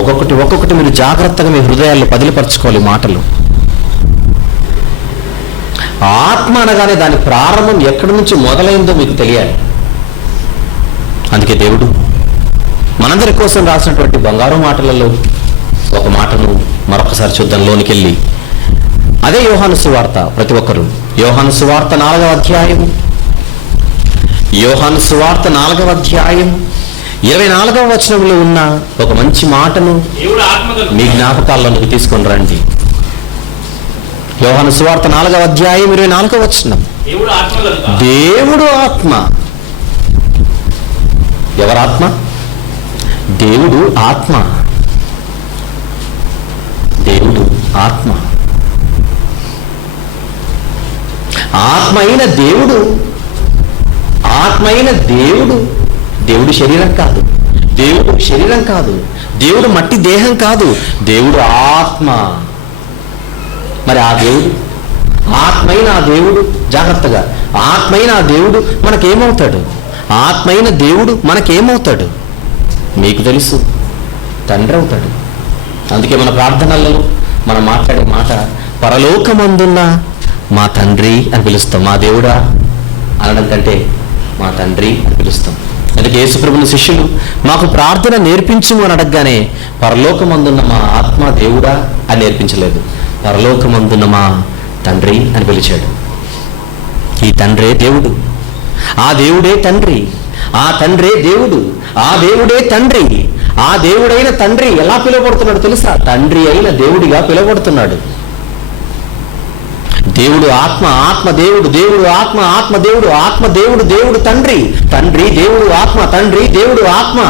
ఒక్కొక్కటి మీరు జాగ్రత్తగా మీ హృదయాల్లో పదిలిపరచుకోవాలి. మాటలు ఆత్మ అనగానే దాని ప్రారంభం ఎక్కడి నుంచి మొదలైందో మీకు తెలియాలి. అందుకే దేవుడు మనందరి కోసం రాసినటువంటి బంగారు మాటలలో ఒక మాటను మరొకసారి చూద్దాం లోనికి వెళ్ళి. అదే యోహాను సువార్త. ప్రతి ఒక్కరు యోహాను సువార్త 4వ అధ్యాయం, యోహాను సువార్త 4వ అధ్యాయం 24వ వచనంలో ఉన్న ఒక మంచి మాటను మీ జ్ఞాపకాల్లోకి తీసుకొని రండి. యోహాను సువార్త 4వ అధ్యాయం 24వ వచనం. దేవుడు ఆత్మ. ఎవరాత్మ? దేవుడు ఆత్మ. దేవుడు ఆత్మ. ఆత్మ అయిన దేవుడు, ఆత్మ అయిన దేవుడు, దేవుడు శరీరం కాదు, దేవుడు శరీరం కాదు, దేవుడు మట్టి దేహం కాదు, దేవుడు ఆత్మ. మరి ఆ దేవుడు, ఆత్మైన ఆ దేవుడు, జాగ్రత్తగా, ఆత్మైన ఆ దేవుడు మనకేమవుతాడు? ఆత్మైన దేవుడు మనకేమవుతాడు? మీకు తెలుసు, తండ్రి అవుతాడు. అందుకే మన ప్రార్థనలలో మనం మాట్లాడే మాట పరలోకమందున్న మా తండ్రి అని పిలుస్తాం. మా దేవుడా అనడం కంటే మా తండ్రి అని పిలుస్తాం. అందుకే యేసుప్రభుని శిష్యులు మాకు ప్రార్థన నేర్పించుము అని అడగగానే పరలోకమందున్న మా ఆత్మ దేవుడా అని నేర్పించలేదు, పరలోకమందున్న మా తండ్రి అని పిలిచాడు. ఈ తండ్రే దేవుడు, ఆ దేవుడే తండ్రి, ఆ తండ్రే దేవుడు, ఆ దేవుడే తండ్రి. ఆ దేవుడైన తండ్రి ఎలా పిలువబడుతున్నాడు తెలుసా? తండ్రి అయిన దేవుడిగా పిలువబడుతున్నాడు. దేవుడు ఆత్మ, ఆత్మ దేవుడు, దేవుడు ఆత్మ, ఆత్మ దేవుడు, ఆత్మ దేవుడు, దేవుడు తండ్రి, తండ్రి దేవుడు ఆత్మ, తండ్రి దేవుడు ఆత్మ.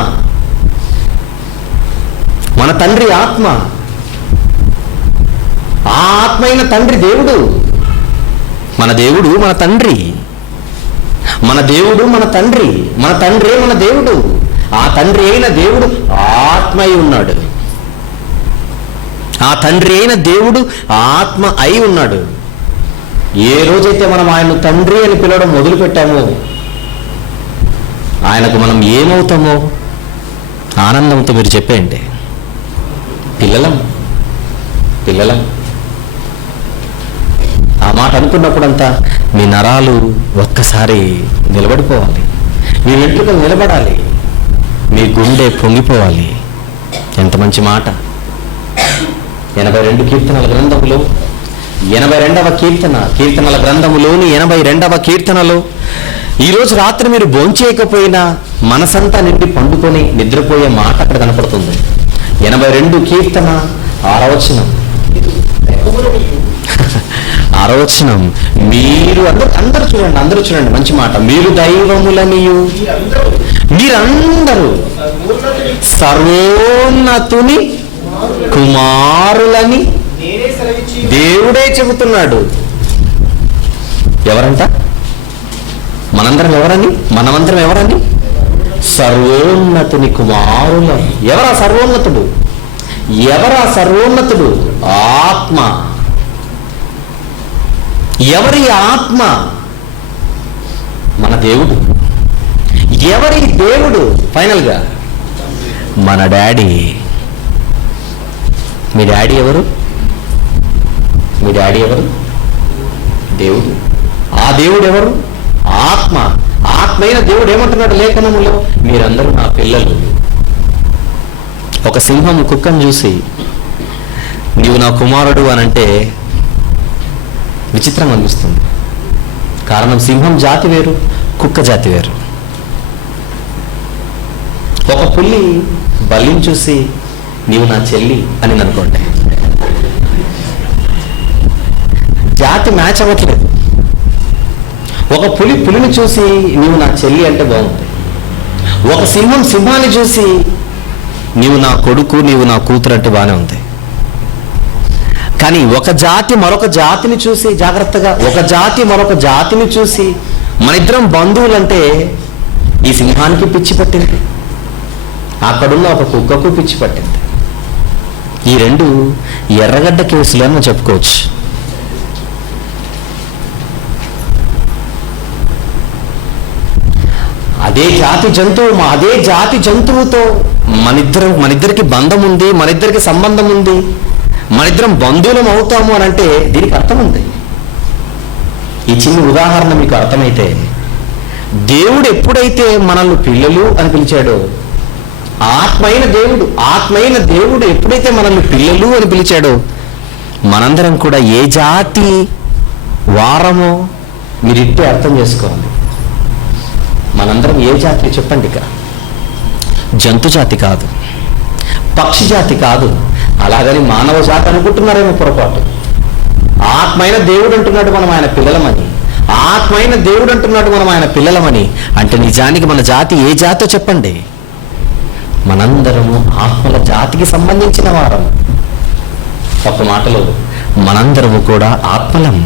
మన తండ్రి ఆత్మ, ఆ ఆత్మ అయిన తండ్రి దేవుడు. మన దేవుడు మన తండ్రి, మన దేవుడు మన తండ్రి, మన తండ్రే మన దేవుడు. ఆ తండ్రి అయిన దేవుడు ఆత్మ అయి ఉన్నాడు. ఆ తండ్రి అయిన దేవుడు ఆత్మ అయి ఉన్నాడు. ఏ రోజైతే మనం ఆయన్ను తండ్రి అని పిలవడం మొదలుపెట్టామో ఆయనకు మనం ఏమవుతామో ఆనందంతో మీరు చెప్పేయండి. పిల్లలం, పిల్లలం. ఆ మాట అనుకున్నప్పుడంతా మీ నరాలు ఒక్కసారి నిలబడిపోవాలి, మీ వెంట్రుకలు నిలబడాలి, మీ గుండె పొంగిపోవాలి. ఎంత మంచి మాట. 82 కీర్తనల గ్రంథములో 82వ కీర్తన, కీర్తనల గ్రంథములోని 82వ కీర్తనలో ఈరోజు రాత్రి మీరు భోంచేయకపోయినా మనసంతా నిండి పండుకొని నిద్రపోయే మాట అక్కడ కనపడుతుంది. 82 కీర్తన 6వ వచనం. 6వ వచనం. మీరు అందరూ చూడండి, అందరూ చూడండి, మంచి మాట. మీరు దైవములనియు, మీరందరూ సర్వోన్నతుని కుమారులని దేవుడే చెబుతున్నాడు. ఎవరంట? మనందరం ఎవరని? మనమందరం ఎవరని? సర్వోన్నతుని కుమారులని. ఎవరా సర్వోన్నతుడు? ఎవరా సర్వోన్నతుడు? ఆత్మ. ఎవరి ఆత్మ? మన దేవుడు. ఎవరి దేవుడు? ఫైనల్గా మన డాడీ. మీ డాడీ ఎవరు? మీ డాడీ ఎవరు? దేవుడు. ఆ దేవుడు ఎవరు? ఆత్మ. ఆత్మైన దేవుడు ఏమంటున్నాడు లేఖనములో? మీరందరూ నా పిల్లలు. ఒక సింహం కుక్కను చూసి నీవు నా కుమారుడు అనంటే విచిత్రంగా అనిపిస్తుంది. కారణం సింహం జాతి వేరు, కుక్క జాతి వేరు. ఒక పుల్లి బల్లిని చూసి నీవు నా చెల్లి అని అనుకోండి, జాతి మ్యాచ్ అవ్వట్లేదు. ఒక పులిని చూసి నీవు నా చెల్లి అంటే బాగుంది. ఒక సింహం సింహాన్ని చూసి నీవు నా కొడుకు, నీవు నా కూతురు అంటే బాగానే ఉంది. కానీ ఒక జాతి మరొక జాతిని చూసి, జాగ్రత్తగా, ఒక జాతి మరొక జాతిని చూసి మన ఇద్దరం బంధువులంటే ఈ సింహానికి పిచ్చి పట్టింది, అక్కడున్న ఒక కుక్కకు పిచ్చి పట్టింది. ఈ రెండు ఎర్రగడ్డ కేసులు అని చెప్పుకోవచ్చు. అదే జాతి జంతువుతో మనిద్దరికి బంధం ఉంది, మనిద్దరికి సంబంధం ఉంది, మనిద్దరం బంధువులం అవుతాము అని అంటే దీనికి అర్థం ఉంది. ఈ చిన్న ఉదాహరణ మీకు అర్థమైతే, దేవుడు ఎప్పుడైతే మనల్ని పిల్లలు అని పిలిచాడో, ఆత్మైన దేవుడు ఎప్పుడైతే మనల్ని పిల్లలు అని పిలిచాడో, మనందరం కూడా ఏ జాతి వారమో మీరు ఇట్టే అర్థం చేసుకోవాలి. మనందరం ఏ జాతి చెప్పండి? ఇక జంతు జాతి కాదు, పక్షి జాతి కాదు, అలాగని మానవ జాతి అనుకుంటున్నారేమో పొరపాటు. ఆత్మైన దేవుడు అంటున్నాడు మనం ఆయన పిల్లలమని, ఆత్మైన దేవుడు అంటున్నాడు మనం ఆయన పిల్లలమని. అంటే నిజానికి మన జాతి ఏ జాతో చెప్పండి? మనందరము ఆత్మల జాతికి సంబంధించిన వారం. ఒక మాటలో మనందరము కూడా ఆత్మలం.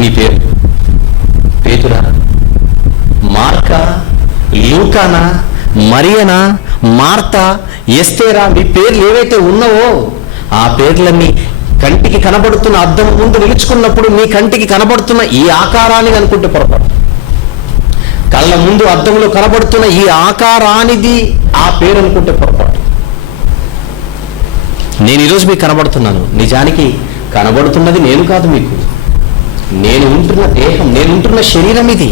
నీ పేరు పేతురా, మార్కా, లూకానా, మరియనా, మార్తా, ఎస్తేరా, మీ పేర్లు ఏవైతే ఉన్నావో ఆ పేర్లన్నీ కంటికి కనబడుతున్న అద్దం ముందు నిలుచుకున్నప్పుడు మీ కంటికి కనబడుతున్న ఈ ఆకారాన్ని అనుకుంటే పొరపాటు. కళ్ళ ముందు అద్దంలో కనబడుతున్న ఈ ఆకారానిది ఆ పేరు అనుకుంటే పొరపాటు. నేను ఈరోజు మీకు కనబడుతున్నాను, నిజానికి కనబడుతున్నది నేను కాదు, మీకు నేను ఉంటున్న దేహం, నేను ఉంటున్న శరీరం ఇది.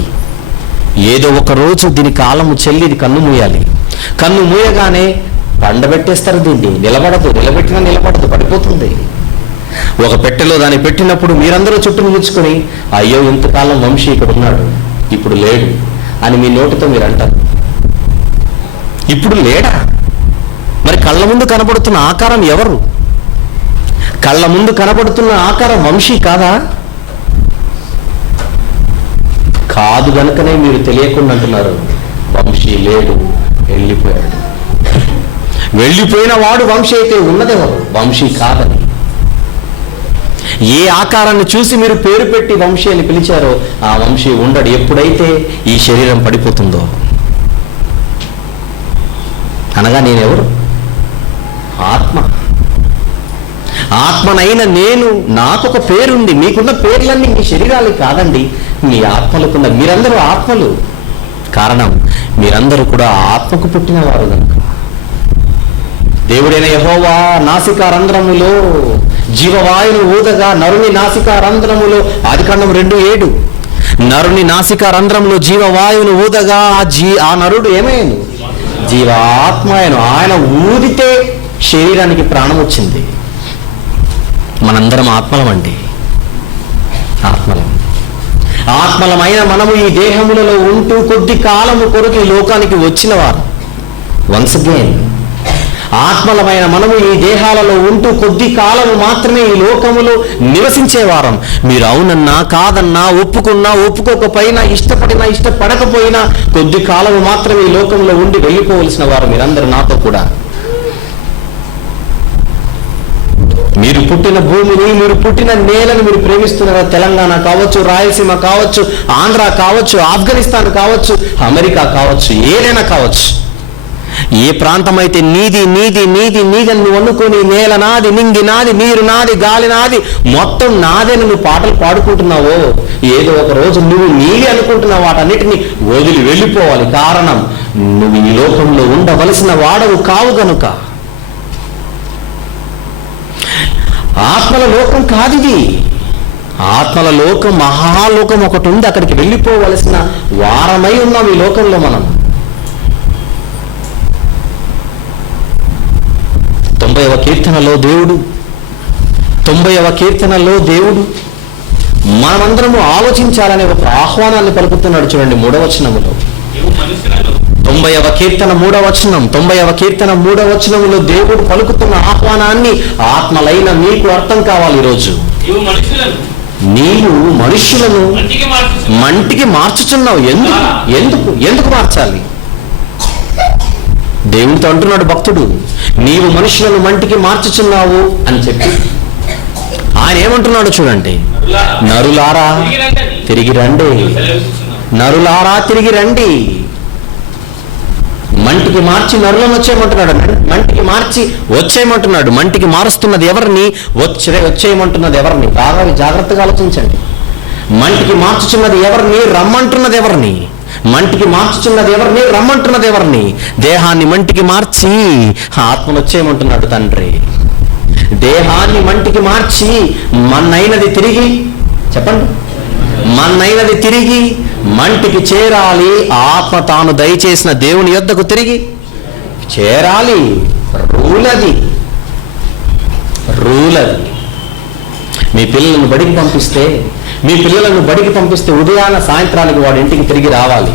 ఏదో ఒక రోజు దీని కాలము చెల్లి ఇది కన్ను మూయాలి. కన్ను మూయగానే పండబెట్టేస్తారు దీన్ని. నిలబెట్టినా నిలబడదు, పడిపోతుంది. ఒక పెట్టెలో దాన్ని పెట్టినప్పుడు మీరందరూ చుట్టూ నిలుచుకొని, అయ్యో ఇంతకాలం వంశీ ఇక్కడ ఉన్నాడు, ఇప్పుడు లేడు అని మీ నోటితో మీరు అంటారు. ఇప్పుడు లేడా? మరి కళ్ళ ముందు కనబడుతున్న ఆకారం ఎవరు? కళ్ళ ముందు కనబడుతున్న ఆకారం వంశీ కాదా? కాదు గనుకనే మీరు తెలియకుండా అంటున్నారు వంశీ లేడు, వెళ్ళిపోయాడు. వెళ్ళిపోయిన వాడు వంశీ అయితే ఉన్నదెవరు? వంశీ కాదని. ఏ ఆకారాన్ని చూసి మీరు పేరు పెట్టి వంశీ అని పిలిచారో ఆ వంశీ ఉండడు ఎప్పుడైతే ఈ శరీరం పడిపోతుందో. అనగా నేనెవరు? ఆత్మనైన నేను, నాకొక పేరుంది. మీకున్న పేర్లన్నీ మీ శరీరాలు కాదండి, మీ ఆత్మలకున్న. మీరందరూ ఆత్మలు. కారణం మీరందరూ కూడా ఆత్మకు పుట్టినవారు కనుక. దేవుడైన యెహోవా నాసికా రంధ్రములో జీవవాయువును ఊదగా నరుని నాసికా రంధ్రములో, ఆదికాండం 2:7, నరుని నాసికా రంధ్రములో జీవవాయువును ఊదగా ఆ నరుడు ఏమయ్యాను? జీవాత్మయను. ఆయన ఊదితే శరీరానికి ప్రాణం వచ్చింది. మనందరం ఆత్మలమండి, ఆత్మలమైన మనము ఈ దేహములలో ఉంటూ కొద్ది కాలము కొరకు ఈ లోకానికి వచ్చిన వారు. వన్స్ అగైన్ ఆత్మలమైన మనము ఈ దేహాలలో ఉంటూ కొద్ది కాలము మాత్రమే ఈ లోకములో నివసించేవారం. మీరు అవునన్నా కాదన్నా, ఒప్పుకున్నా ఒప్పుకోకపోయినా, ఇష్టపడినా ఇష్టపడకపోయినా కొద్ది కాలము మాత్రమే ఈ లోకంలో ఉండి వెళ్ళిపోవలసిన వారు మీరందరూ నాతో కూడా. మీరు పుట్టిన భూమిని, మీరు పుట్టిన నేలను మీరు ప్రేమిస్తున్నారా? తెలంగాణ కావచ్చు, రాయలసీమ కావచ్చు, ఆంధ్ర కావచ్చు, ఆఫ్ఘనిస్తాన్ కావచ్చు, అమెరికా కావచ్చు, ఏదైనా కావచ్చు. ఏ ప్రాంతం అయితే నీది నీది నీది నీదని నువ్వు అనుకుని, నేల నాది, నింగి నాది, నీరు నాది, గాలి నాది, మొత్తం నాదని నువ్వు పాటలు పాడుకుంటున్నావో, ఏదో ఒక రోజు నువ్వు నీది అనుకుంటున్న వాటన్నిటిని వదిలి వెళ్ళిపోవాలి. కారణం నువ్వు ఈ లోకంలో ఉండవలసిన వాడవు కావు గనుక. ఆత్మల లోకం కాదిది. ఆత్మల లోకం, మహాలోకం ఒకటి ఉంది. అక్కడికి వెళ్ళిపోవలసిన వారమై ఉన్నాం ఈ లోకంలో మనం. 90వ కీర్తనలో దేవుడు మనమందరము ఆలోచించాలనే ఒక ఆహ్వానాన్ని పలుకుతున్నాడు. చూడండి 3వ వచనములో, 90వ కీర్తన 3వ వచనం, 90వ కీర్తన 3వ వచనములో దేవుడు పలుకుతున్న ఆహ్వానాన్ని ఆత్మలైన మీకు అర్థం కావాలి. ఈరోజు నీవు మనుష్యులను మంటికి మార్చుచున్నావు. ఎందుకు మార్చాలి? దేవునితో అంటున్నాడు భక్తుడు, నీవు మనుషులను మంటికి మార్చుచున్నావు అని చెప్పి. ఆయన ఏమంటున్నాడు చూడండి, నరులారా తిరిగి రండి, నరులారా తిరిగి రండి, మంటికి మార్చి నరులను వచ్చేయమంటున్నాడు. మంటికి మార్చి వచ్చేయమంటున్నాడు. మంటికి మారుస్తున్నది ఎవరిని? వచ్చేయమంటున్నది ఎవరిని? బాగా జాగ్రత్తగా ఆలోచించండి. మంటికి మార్చుచున్నది ఎవరిని? రమ్మంటున్నది ఎవరిని? మంటికి మార్చుచున్నది ఎవరిని? రమ్మంటున్నది ఎవరిని? దేహాన్ని మంటికి మార్చి ఆత్మను వచ్చేయమంటున్నాడు తండ్రి. దేహాన్ని మంటికి మార్చి మన్నైనది తిరిగి, చెప్పండి, మన్నైనది తిరిగి మంటికి చేరాలి. ఆత్మ తాను దయచేసిన దేవుని యొద్దకు తిరిగి చేరాలి. రూల్ అది. మీ పిల్లలను బడికి పంపిస్తే ఉదయాన సాయంత్రానికి వాడి ఇంటికి తిరిగి రావాలి.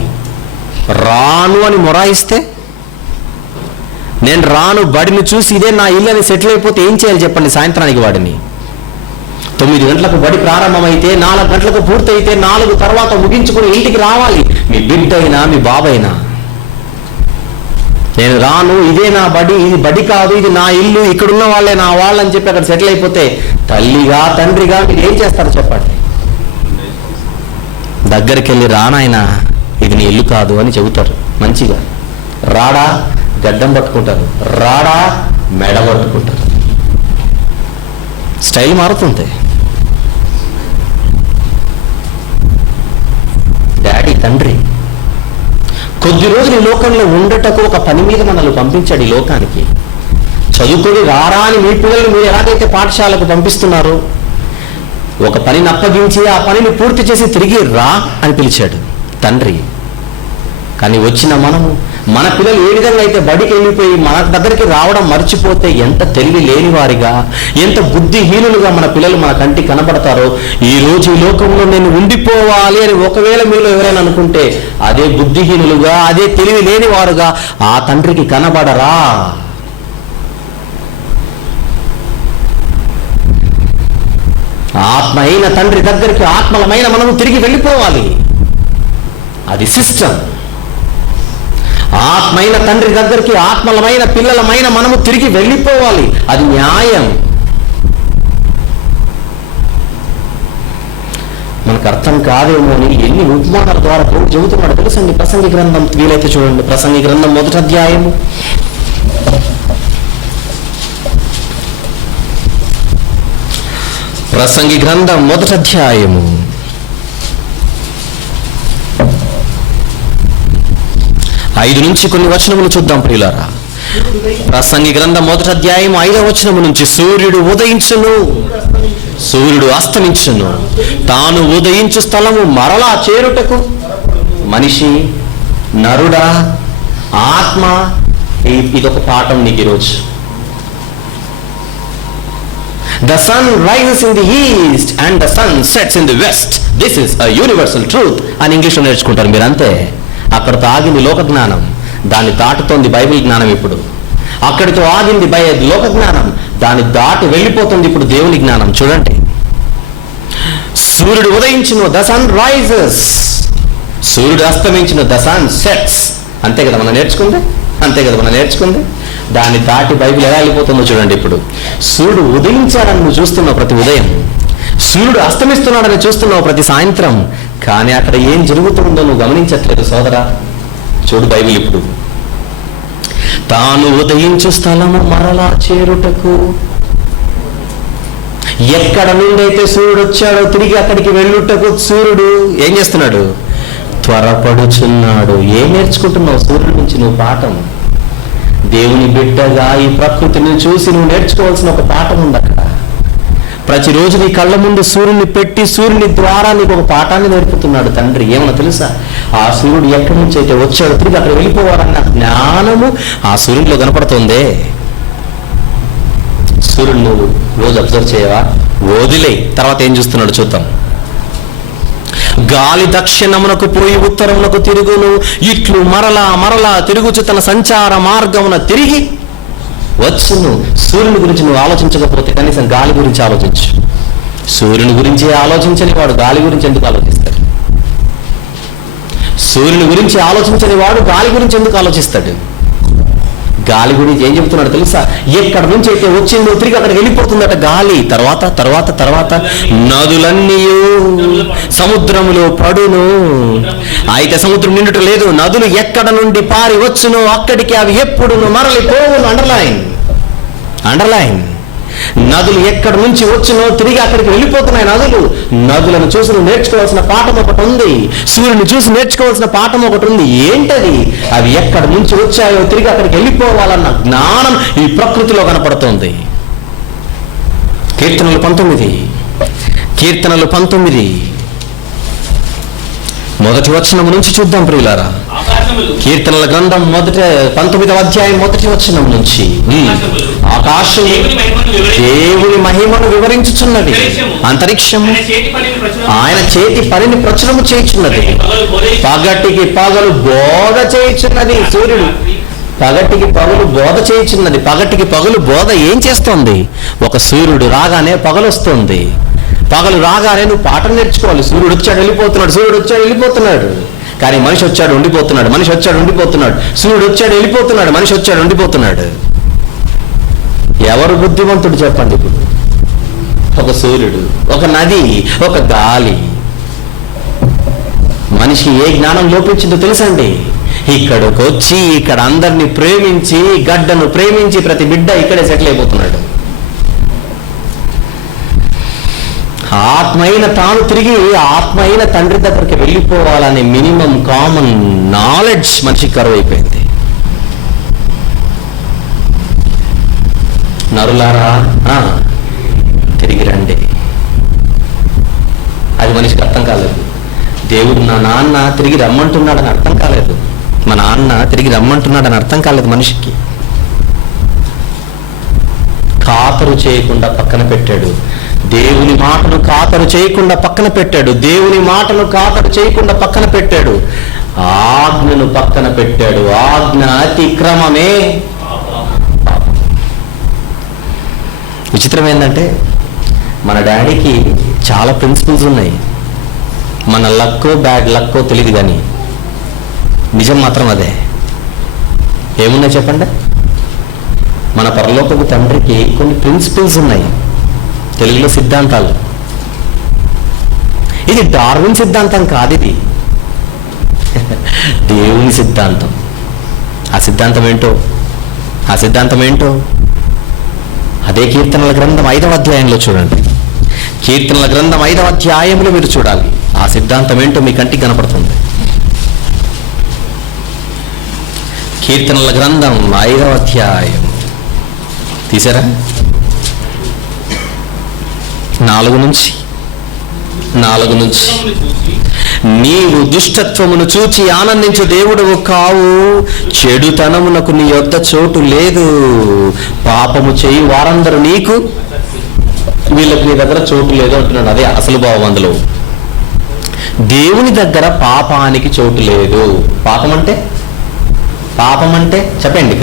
రాను అని మొరాయిస్తే, నేను రాను, బడిని చూసి ఇదే నా ఇల్లు అని సెటిల్ అయిపోతే ఏం చేయాలి చెప్పండి? సాయంత్రానికి వాడిని 9 గంటలకు బడి ప్రారంభమైతే 4 గంటలకు పూర్తయితే 4 తర్వాత ముగించుకుని ఇంటికి రావాలి. మీ బిడ్డైనా మీ బాబైనా, నేను రాను, ఇదే నా బడి, ఇది బడి కాదు, ఇది నా ఇల్లు, ఇక్కడున్న వాళ్ళే నా వాళ్ళు అని చెప్పి అక్కడ సెటిల్ అయిపోతే తల్లిగా తండ్రిగా మీరు ఏం చేస్తారు చెప్పండి? దగ్గరికి వెళ్ళి, రానాయనా ఇది నీ ఇల్లు కాదు అని చెబుతారు మంచిగా. రాడా గడ్డం పట్టుకుంటారు, రాడా మెడ పట్టుకుంటారు. స్టైల్ మారుతుంది. డాడీ, తండ్రి కొద్ది రోజులు ఈ లోకంలో ఉండటకు ఒక పని మీద మనల్ని పంపించాడు ఈ లోకానికి. చదువుకొని రారా అని మీ పిల్లల్ని మీరు ఎలాగైతే పాఠశాలకు పంపిస్తున్నారో, ఒక పనిని అప్పగించి ఆ పనిని పూర్తి చేసి తిరిగి రా అని పిలిచాడు తండ్రి. కానీ వచ్చిన మనము, మన పిల్లలు ఏ విధంగా అయితే బడికి వెళ్ళిపోయి మన దగ్గరికి రావడం మర్చిపోతే ఎంత తెలివి లేని వారిగా, ఎంత బుద్ధిహీనులుగా మన పిల్లలు మన కంటికి కనబడతారో. ఈ రోజు ఈ లోకంలో నేను ఉండిపోవాలి అని ఒకవేళ మీలో ఎవరైనా అనుకుంటే అదే బుద్ధిహీనులుగా, అదే తెలివి లేని వారుగా ఆ తండ్రికి కనబడరా? ఆత్మ అయిన తండ్రి దగ్గరికి ఆత్మలమైన మనము తిరిగి వెళ్ళిపోవాలి. అది సిస్టమ్. ఆత్మైన తండ్రి దగ్గరికి ఆత్మలమైన పిల్లలమైన మనము తిరిగి వెళ్ళిపోవాలి. అది న్యాయం. మనకు అర్థం కాదేమో అని ఎన్ని ఉపమానాల ద్వారా దేవుడు చెబుతున్నాడు తెలుసండి. ప్రసంగి గ్రంథం వీలైతే చూడండి. ప్రసంగి గ్రంథం 1వ అధ్యాయము. ప్రసంగి గ్రంథం 1వ అధ్యాయము 5 నుంచి కొన్ని వచనములు చూద్దాం ప్రియులారా. ప్రసంగి గ్రంథం 1వ అధ్యాయం 5వ వచనము నుంచి, సూర్యుడు ఉదయించును, సూర్యుడు అస్తమించును, తాను ఉదయించు స్థలము మరలా చేరుటకు మనిషి, నరుడా, ఆత్మ. ఇదొక పాఠం నీకు ఈరోజు. The sun rises in the east and the sun sets in the west. This is a universal truth అని ఇంగ్లీష్లో నేర్చుకుంటారు మీరు, అంతే. అక్కడితో ఆగింది లోక జ్ఞానం, దాన్ని దాటుతోంది బైబిల్ జ్ఞానం. ఇప్పుడు అక్కడితో ఆగింది లోక జ్ఞానం, దాన్ని దాటి వెళ్ళిపోతుంది ఇప్పుడు దేవుని జ్ఞానం. చూడండి, సూర్యుడు ఉదయించును, ద సన్ రైజెస్. సూర్యుడు అస్తమించును, ద సన్ సెట్స్. అంతే కదా మనం నేర్చుకుంది. దాన్ని దాటి బైబిల్ ఎలా వెళ్ళిపోతుందో చూడండి. ఇప్పుడు సూర్యుడు ఉదయించాడని నువ్వు చూస్తున్నావు ప్రతి ఉదయం, సూర్యుడు అస్తమిస్తున్నాడని చూస్తున్నావు ప్రతి సాయంత్రం. కానీ అక్కడ ఏం జరుగుతుందో నువ్వు గమనించట్లేదు సోదరా. చూడు బైబిల్ ఇప్పుడు, తాను ఉదయించు స్థలము మరలా చేరుటకు. ఎక్కడ నుండైతే సూర్యుడు వచ్చాడో తిరిగి అక్కడికి వెళ్ళుటకు సూర్యుడు ఏం చేస్తున్నాడు? త్వరపడుచున్నాడు. ఏం నేర్చుకుంటున్నావు సూర్యుడి నుంచి నువ్వు? పాఠం. దేవుని బిడ్డగా ఈ ప్రకృతిని చూసి నువ్వు నేర్చుకోవాల్సిన ఒక పాఠం ఉంది అక్కడ. ప్రతిరోజు నీ కళ్ళ ముందు సూర్యుని పెట్టి సూర్యుని ద్వారా నీకు ఒక పాఠాన్ని నేర్పుతున్నాడు తండ్రి. ఏమన్నా తెలుసా? ఆ సూర్యుడు ఎక్కడి నుంచి అయితే వచ్చాడు తిరిగి అక్కడ వెళ్ళిపోవాలన్న జ్ఞానము ఆ సూర్యుడిలో కనపడుతుందే. సూర్యుడు నువ్వు రోజు అబ్జర్వ్ చేయవా? వదిలే. తర్వాత ఏం చూస్తున్నాడు చూద్దాం. గాలి దక్షిణమునకు పోయి ఉత్తరమునకు తిరుగును, ఇట్లు మరలా తిరుగుచు తన సంచార మార్గమున తిరిగి వచ్చును. సూర్యుని గురించి నువ్వు ఆలోచించకపోతే కనీసం గాలి గురించి ఆలోచించు. సూర్యుని గురించి ఆలోచించని వాడు గాలి గురించి ఎందుకు ఆలోచిస్తాడు? సూర్యుని గురించి ఆలోచించని వాడు గాలి గురించి ఎందుకు ఆలోచిస్తాడు? గాలి గురించి ఏం చెప్తున్నాడు తెలుసా? ఎక్కడ నుంచి అయితే వచ్చిందో తిరిగి అక్కడికి వెళ్ళిపోతుందట గాలి. తర్వాత తర్వాత తర్వాత నదులన్నీ సముద్రములో పడును. అయితే సముద్రం నిండుట లేదు. నదులు ఎక్కడ నుండి పారి వచ్చునో అక్కడికి అవి ఎప్పుడును మరలిపోవును. అండర్లైన్. నదులు ఎక్కడి నుంచి వచ్చినో తిరిగి అక్కడికి వెళ్ళిపోతున్నాయి నదులు. నదులను చూసి నేర్చుకోవాల్సిన పాఠం ఒకటి ఉంది. సూర్యుని చూసి నేర్చుకోవాల్సిన పాఠం ఒకటి ఉంది. ఏంటది? అవి ఎక్కడి నుంచి వచ్చాయో తిరిగి అక్కడికి వెళ్ళిపోవాలన్న జ్ఞానం ఈ ప్రకృతిలో కనపడుతోంది. కీర్తనలు 19 మొదటి వచనం నుంచి చూద్దాం ప్రియులారా. కీర్తనల గ్రంథం 19వ అధ్యాయం 1వ వచనం నుంచి. ఆకాశం దేవుని మహిమను వివరించుచున్నది, అంతరిక్షము ఆయన చేతి పనిని ప్రచురము చేయుచున్నది. పగటికి పగలు బోధ చేయుచున్నది. సూర్యుడు పగటికి పగలు బోధ చేయుచున్నది. పగటికి పగలు బోధ ఏం చేస్తోంది? ఒక సూర్యుడు రాగానే పగలు వస్తుంది. పగలు రాగానే నువ్వు పాఠం నేర్చుకోవాలి. సూర్యుడు వచ్చాడు వెళ్ళిపోతున్నాడు. కానీ మనిషి వచ్చాడు ఉండిపోతున్నాడు. సూర్యుడు వచ్చాడు వెళ్ళిపోతున్నాడు. మనిషి వచ్చాడు ఉండిపోతున్నాడు. ఎవరు బుద్ధిమంతుడు చెప్పండి? ఇప్పుడు ఒక సూర్యుడు, ఒక నది, ఒక గాలి. మనిషి ఏ జ్ఞానం లోపించిందో తెలుసండి? ఇక్కడికి వచ్చి ఇక్కడ అందరినీ ప్రేమించి, గడ్డను ప్రేమించి ప్రతి బిడ్డ ఇక్కడే సెటిల్ అయిపోతున్నాడు. ఆత్మైన తాను తిరిగి ఆత్మైన తండ్రి దగ్గరికి వెళ్ళిపోవాలనే మినిమం కామన్ నాలెడ్జ్ మనిషికి కరువైపోయింది. నరులారా తిరిగి రండి. అది మనిషికి అర్థం కాలేదు. దేవుడు నా నాన్న తిరిగి రమ్మంటున్నాడని అర్థం కాలేదు. మా నాన్న తిరిగి రమ్మంటున్నాడని అర్థం కాలేదు మనిషికి. ఖాతరు చేయకుండా పక్కన పెట్టాడు. దేవుని మాటను ఖాతరు చేయకుండా పక్కన పెట్టాడు. ఆజ్ఞను పక్కన పెట్టాడు. ఆజ్ఞ అతిక్రమమే. విచిత్రం ఏంటంటే మన డాడీకి చాలా ప్రిన్సిపల్స్ ఉన్నాయి. మన లక్కో బ్యాడ్ లక్కో తెలియదు, కానీ నిజం మాత్రం అదే. ఏమున్నాయి చెప్పండి? మన పరలోకపు తండ్రికి కొన్ని ప్రిన్సిపల్స్ ఉన్నాయి. తెలుగులో సిద్ధాంతాలు. ఇది డార్విన్ సిద్ధాంతం కాదు, ఇది దేవుని సిద్ధాంతం. ఆ సిద్ధాంతం ఏంటో అదే కీర్తనల గ్రంథం 5వ అధ్యాయంలో చూడండి. కీర్తనల గ్రంథం 5వ అధ్యాయంలో మీరు చూడాలి. ఆ సిద్ధాంతం ఏంటో మీ కంటికి కనపడుతుంది. కీర్తనల గ్రంథం 5వ అధ్యాయం తీసారా? 4 నుంచి నీవు దుష్టత్వమును చూచి ఆనందించు దేవుడవు కావు, చెడుతనమునకు నీ యొద్ద చోటు లేదు. పాపము చేయి వారందరూ నీకు, వీళ్ళకి నీ దగ్గర చోటు లేదు అంటున్నాడు. అదే అసలు భావం అందులో. దేవుని దగ్గర పాపానికి చోటు లేదు. పాపం అంటే చెప్పండి.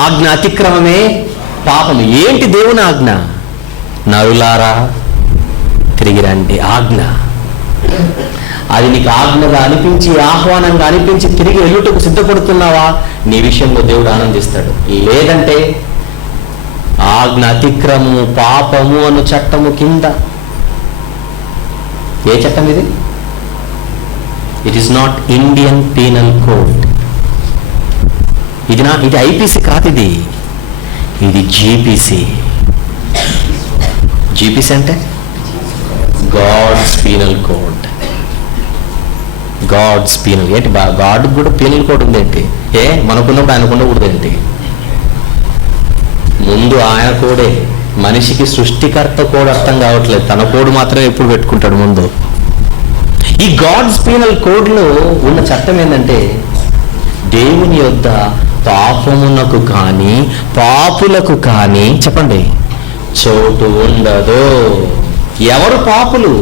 ఆజ్ఞ అతిక్రమమే పాపము. ఏంటి దేవుని ఆజ్ఞ? నరులారా తిరిగి రండి. ఆజ్ఞ. అది నీకు ఆజ్ఞగా అనిపించి, ఆహ్వానంగా అనిపించి తిరిగి వెళ్ళుటకు సిద్ధపడుతున్నావా? నీ విషయంలో దేవుడు ఆనందిస్తాడు. లేదంటే ఆజ్ఞ అతిక్రమము పాపము అను చట్టము కింద. ఏ చట్టం ఇది? It is not Indian penal code. ఇది ఐపీసీ కాదు, ఇది జీపీసీ. జీపీసీ అంటే God's penal code. God's penal. ఏంటి గాడ్ కూడా పీనల్ కోడ్ ఉందేంటి? మనకున్నప్పుడు ఆయనకు ఉండకూడదు ఏంటి? ముందు ఆయన కోడే. మనిషికి సృష్టికర్త కోడ్ అర్థం కావట్లేదు. తన కోడ్ మాత్రమే ఎప్పుడు పెట్టుకుంటాడు ముందు. ఈ గాడ్స్ పీనల్ కోడ్లో ఉన్న చట్టం ఏంటంటే, దేవుని యొద్ద పాపమునకు కానీ పాపులకు కానీ చెప్పండి చోటు ఉండదు. ఎవరు పాపులు?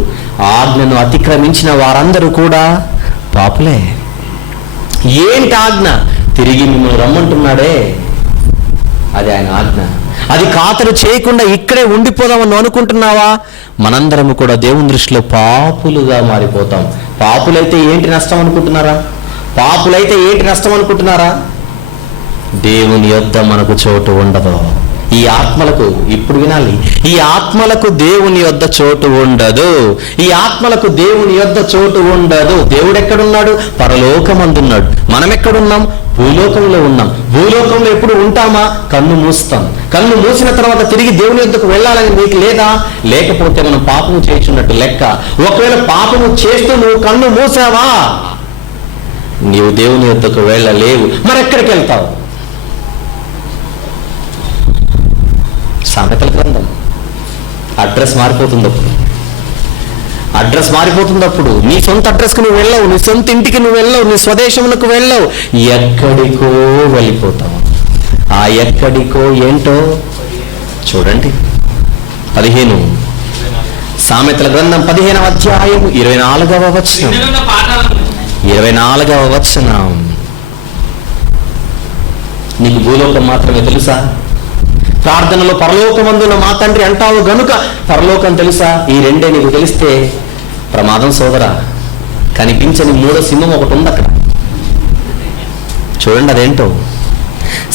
ఆజ్ఞను అతిక్రమించిన వారందరూ కూడా పాపులే. ఏంటి ఆజ్ఞ? తిరిగి మిమ్మల్ని రమ్మంటున్నాడే, అది ఆయన ఆజ్ఞ. అది ఖాతరు చేయకుండా ఇక్కడే ఉండిపోదామని అనుకుంటున్నావా? మనందరము కూడా దేవుని దృష్టిలో పాపులుగా మారిపోతాం. పాపులైతే ఏంటి నష్టం అనుకుంటున్నారా? దేవుని యొద్ద మనకు చోటు ఉండదు. ఈ ఆత్మలకు, ఇప్పుడు వినాలి, ఈ ఆత్మలకు దేవుని యొద్ద చోటు ఉండదు. ఈ ఆత్మలకు దేవుని యొద్ద చోటు ఉండదు. దేవుడు ఎక్కడున్నాడు? పరలోకమందున్నాడు. మనం ఎక్కడున్నాం? భూలోకంలో ఉన్నాం. భూలోకంలో ఎప్పుడు ఉంటామా? కన్ను మూస్తాం. కన్ను మూసిన తర్వాత తిరిగి దేవుని యొద్దకు వెళ్ళాలని నీకు లేదా? లేకపోతే మనం పాపము చేస్తున్నట్టు లెక్క. ఒకవేళ పాపము చేస్తూ నువ్వు కన్ను మూసావా, నీవు దేవుని యొద్దకు వెళ్ళలేవు. మరి ఎక్కడికి వెళ్తావు? సామెతల గ్రంథం. అడ్రస్ మారిపోతుంది అప్పుడు నీ సొంత అడ్రస్కి నువ్వు వెళ్ళవు, నీ సొంత ఇంటికి నువ్వు వెళ్ళవు, నీ స్వదేశమునకు వెళ్ళవు, ఎక్కడికో వెళ్ళిపోతావు. ఆ ఎక్కడికో ఏంటో చూడండి. 15 సామెతల గ్రంథం 15వ అధ్యాయం 24వ వచనం. 24వ వచనం. నీకు భూలోకం మాత్రమే తెలుసా? ప్రార్థనలో పరలోకమందున మా తండ్రి అంటావు గనుక పరలోకం తెలుసా? ఈ రెండే నీకు తెలిస్తే ప్రమాదం సోదరా. కనిపించని మూడో సింహం ఒకటి ఉంది అక్కడ. చూడండి అదేంటో.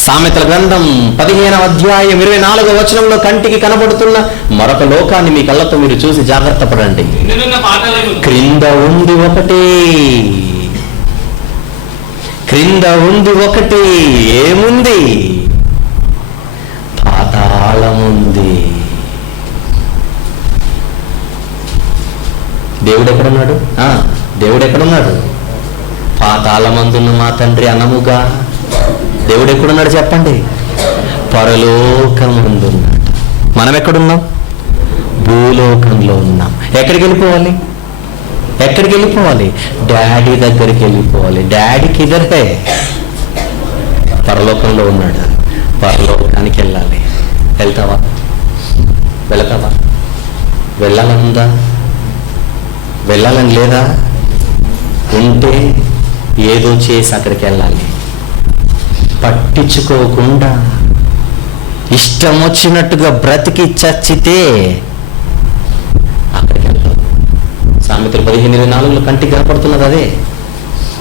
సామెతల గ్రంథం 15వ అధ్యాయం 24వ వచనంలో కంటికి కనబడుతున్న మరొక లోకాన్ని మీ కళ్ళతో మీరు చూసి జాగ్రత్త పడండి. క్రింద ఉంది ఒకటి, ఏముంది? పాతాళముంది. దేవుడు ఎక్కడున్నాడు? పాతాళమందున్న మా తండ్రి అనముగా. దేవుడు ఎక్కడున్నాడు చెప్పండి? పరలోకమందున్నాడు. మనం ఎక్కడున్నాం? భూలోకంలో ఉన్నాం. ఎక్కడికి వెళ్ళిపోవాలి? డాడీ దగ్గరికి వెళ్ళిపోవాలి. డాడీకి ఇద్దరే. పరలోకంలో ఉన్నాడు. పరలోకానికి వెళ్ళాలి. వెళ్తావా? వెళ్ళాలనుందా? వెళ్ళాలని లేదా? ఉంటే ఏదో చేసి అక్కడికి వెళ్ళాలి. పట్టించుకోకుండా ఇష్టం వచ్చినట్టుగా బ్రతికి చచ్చితే అక్కడికి వెళ్తాం. సామెతలు 15:24 కంటికి కనపడుతున్నది అదే.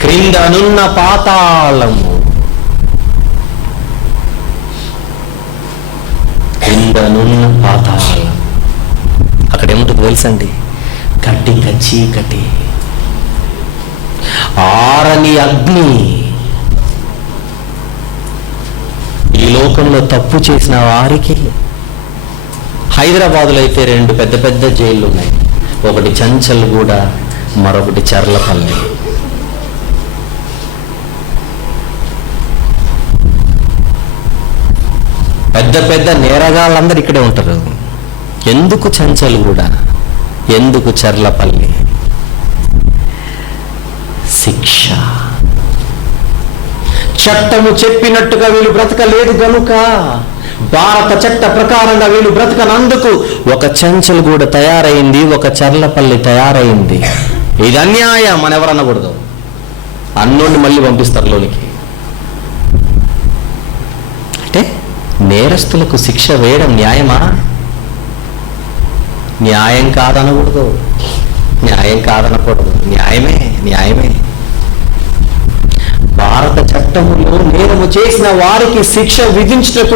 క్రిందనున్న పాతాళము, క్రిందనున్న పాతాళం. అక్కడ ఏముంటుంది తెలుసండి? కట్టిక చీకటి, ఆరని అగ్ని. ఈ లోకంలో తప్పు చేసిన వారికి హైదరాబాదులో అయితే 2 పెద్ద పెద్ద జైళ్ళు ఉన్నాయి. ఒకటి చంచల్గూడ, మరొకటి చర్లపల్లి. పెద్ద పెద్ద నేరగాళ్ళందరూ ఇక్కడే ఉంటారు. ఎందుకు చంచల్గూడ? ఎందుకు చర్లపల్లి? శిక్ష. చట్టము చెప్పినట్టుగా వీళ్ళు బ్రతకలేదు గనుక, భారత చట్ట ప్రకారంగా వీళ్ళు బ్రతకనందుకు ఒక చంచల్గూడ తయారైంది, ఒక చర్లపల్లి తయారైంది. ఇది అన్యాయం అని ఎవరు అనకూడదు. అన్నోడిని మళ్ళీ పంపిస్తారు లోనికి. అంటే నేరస్తులకు శిక్ష వేయడం న్యాయమా? న్యాయం కాదనకూడదు. న్యాయమే. భారత చట్టములో నేరము చేసిన వారికి శిక్షను విధించుటకు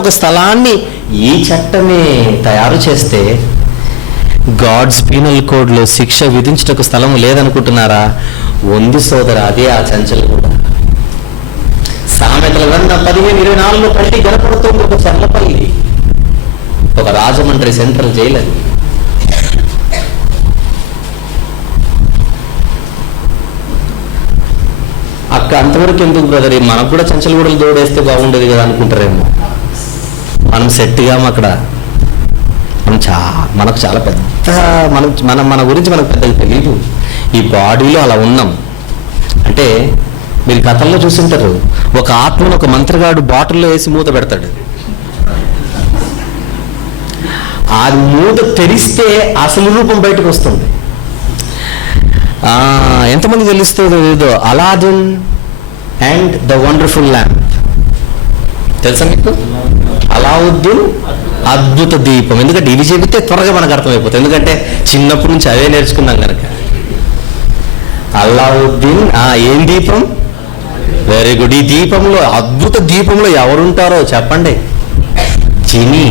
ఒక స్థలాన్ని ఈ చట్టమే తయారు చేస్తే, గాడ్స్ పీనల్ కోడ్ లో శిక్ష విధించుటకు స్థలము లేదనుకుంటున్నారా? ఉంది సోదర, అదే ఆ చంచలు కూడా. సామెతల గ్రంథం 15:24 కంటికి కనపడుతుంది ఒక చర్లపల్లి, ఒక రాజమండ్రి సెంట్రల్ జైలు. అది అక్క అంతవరకు ఎందుకు బ్రదర్, మనకు కూడా చంచలగూడలు దోడేస్తే బాగుండేది కదా అనుకుంటారేమో. మనం సెట్గా అక్కడ మనకు చాలా పెద్ద మన గురించి మనకు పెద్దగా తెలియదు. ఈ బాడీలో అలా ఉన్నాం. అంటే మీరు గతంలో చూసింటారు, ఒక ఆత్మను ఒక మంత్రగాడు బాటిల్లో వేసి మూత పెడతాడు. ఆ మూత తెరిస్తే అసలు రూపం బయటకు వస్తుంది. ఎంతమంది తెలుస్తుందో ఏదో, Aladdin and the wonderful lamp తెలుసా మీకు? అలావుద్దీన్ అద్భుత దీపం. ఎందుకంటే ఇది చెబితే త్వరగా మనకు అర్థమైపోతుంది, ఎందుకంటే చిన్నప్పటి నుంచి అవే నేర్చుకున్నాం కనుక. అలావుద్దీన్ ఏం దీపం? Very good. ఈ దీపంలో, అద్భుత దీపంలో ఎవరుంటారో చెప్పండి? జిని.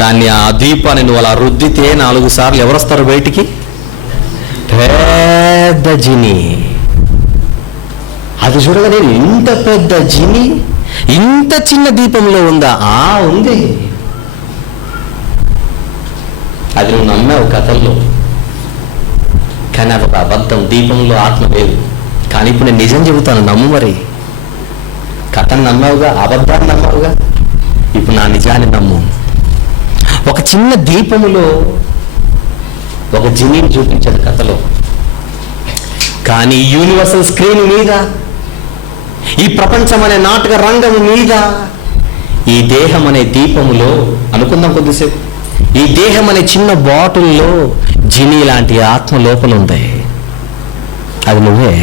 దాన్ని, ఆ దీపాన్ని నువ్వు అలా రుద్దితే 4 సార్లు ఎవరు వస్తారు బయటికి? పెద్ద జిని. అది చూడగానే ఇంత పెద్ద జిని ఇంత చిన్న దీపంలో ఉందా? ఉంది. అది నువ్వు నమ్మావు కథల్లో, కానీ అది ఒక అబద్ధం. దీపంలో ఆత్మ లేదు. కానీ ఇప్పుడు నేను నిజం చెబుతాను, నమ్ము. మరి కథను నమ్మావుగా, అబద్ధాన్ని నమ్మావుగా, ఇప్పుడు నా నిజాన్ని నమ్ము. ఒక చిన్న దీపములో ఒక జినిని చూపించాడు కథలో, కానీ యూనివర్సల్ స్క్రీన్ మీద, ఈ ప్రపంచం అనే నాటక రంగం మీద, ఈ దేహం అనే దీపములో, అనుకుందాం కొద్దిసేపు, ఈ దేహం అనే చిన్న బాటిల్లో జిని లాంటి ఆత్మ లోపల ఉంది. అది నువ్వే,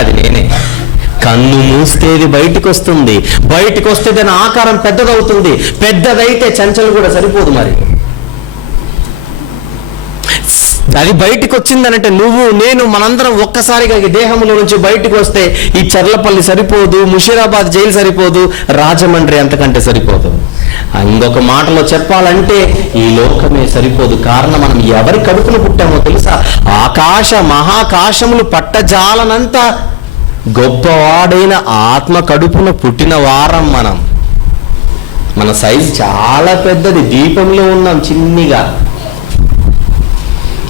అది నేనే. కన్ను మూస్తేది బయటికి వస్తుంది, బయటికి వస్తే దాని ఆకారం పెద్దదవుతుంది. పెద్దదైతే చంచలు కూడా సరిపోదు. మరి అది బయటికి వచ్చిందనంటే నువ్వు, నేను, మనందరం ఒక్కసారిగా ఈ దేహంలో నుంచి బయటకు వస్తే ఈ చర్లపల్లి సరిపోదు, ముషీరాబాద్ జైలు సరిపోదు, రాజమండ్రి అంతకంటే సరిపోదు. ఇంకొక మాటలో చెప్పాలంటే ఈ లోకమే సరిపోదు. కారణం, మనం ఎవరి కడుపున పుట్టామో తెలుసా? ఆకాశ మహాకాశములు పట్టజాలనంత గొప్పవాడైన ఆత్మ కడుపున పుట్టిన వారం మనం. మన సైజు చాలా పెద్దది, దీపంలో ఉన్నాం చిన్నిగా.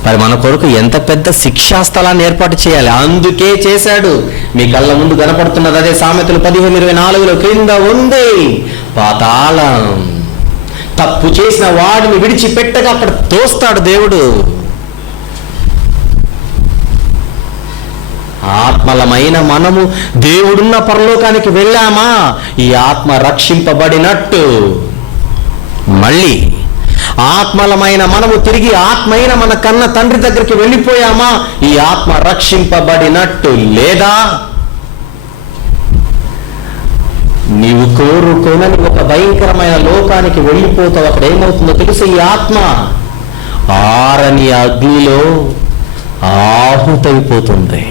మరి మన కొరకు ఎంత పెద్ద శిక్షా స్థలాన్ని ఏర్పాటు చేయాలి. అందుకే చేశాడు. మీ కళ్ళ ముందు కనపడుతున్నది అదే సామెతలు 15:24 క్రింద ఉంది పాతాళం. తప్పు చేసిన వాడిని విడిచిపెట్టగా అక్కడ తోస్తాడు దేవుడు. ఆత్మలమైన మనము దేవుడున్న పరలోకానికి వెళ్ళామా, ఈ ఆత్మ రక్షింపబడినట్టు. మళ్ళీ ఆత్మలమైన మనము తిరిగి ఆత్మైన మన కన్న తండ్రి దగ్గరికి వెళ్ళిపోయామా, ఈ ఆత్మ రక్షింపబడినట్టు. లేదా నీవు కోరుకోనని ఒక భయంకరమైన లోకానికి వెళ్ళిపోతావు. అక్కడ ఏమవుతుందో తెలుసు? ఈ ఆత్మ ఆరని అగ్నిలో ఆహుతైపోతుంది.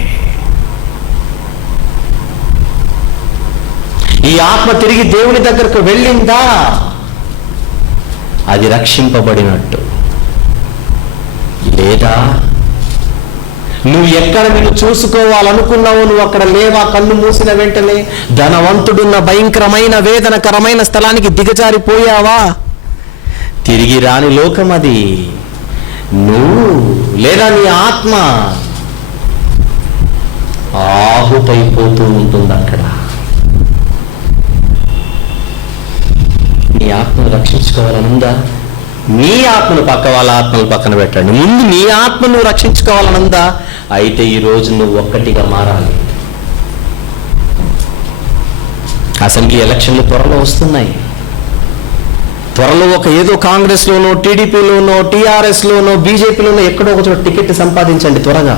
ఈ ఆత్మ తిరిగి దేవుని దగ్గరకు వెళ్ళిందా, అది రక్షింపబడినట్టు. లేదా నువ్వు ఎక్కడ నిన్ను చూసుకోవాలనుకున్నావో నువ్వు అక్కడ లేవా? కన్ను మూసిన వెంటనే ధనవంతుడున్న భయంకరమైన వేదనకరమైన స్థలానికి దిగజారిపోయావా? తిరిగి రాని లోకం అది. నువ్వు లేదా నీ ఆత్మ ఆహుతైపోతూ ఉంటుంది అక్కడ. నీ ఆత్మను రక్షించుకోవాలనుందా? నీ ఆత్మను పక్క వాళ్ళ ఆత్మను పక్కన పెట్టండి. ముందు నీ ఆత్మను రక్షించుకోవాలనుందా? అయితే ఈరోజు నువ్వు ఒక్కటిగా మారాలి. అసెంబ్లీ ఎలక్షన్లు త్వరలో వస్తున్నాయి. త్వరలో ఏదో కాంగ్రెస్లోనో, టీడీపీలోనో, టీఆర్ఎస్లోనో, బీజేపీలోనో ఎక్కడో ఒక చోట టికెట్ సంపాదించండి త్వరగా.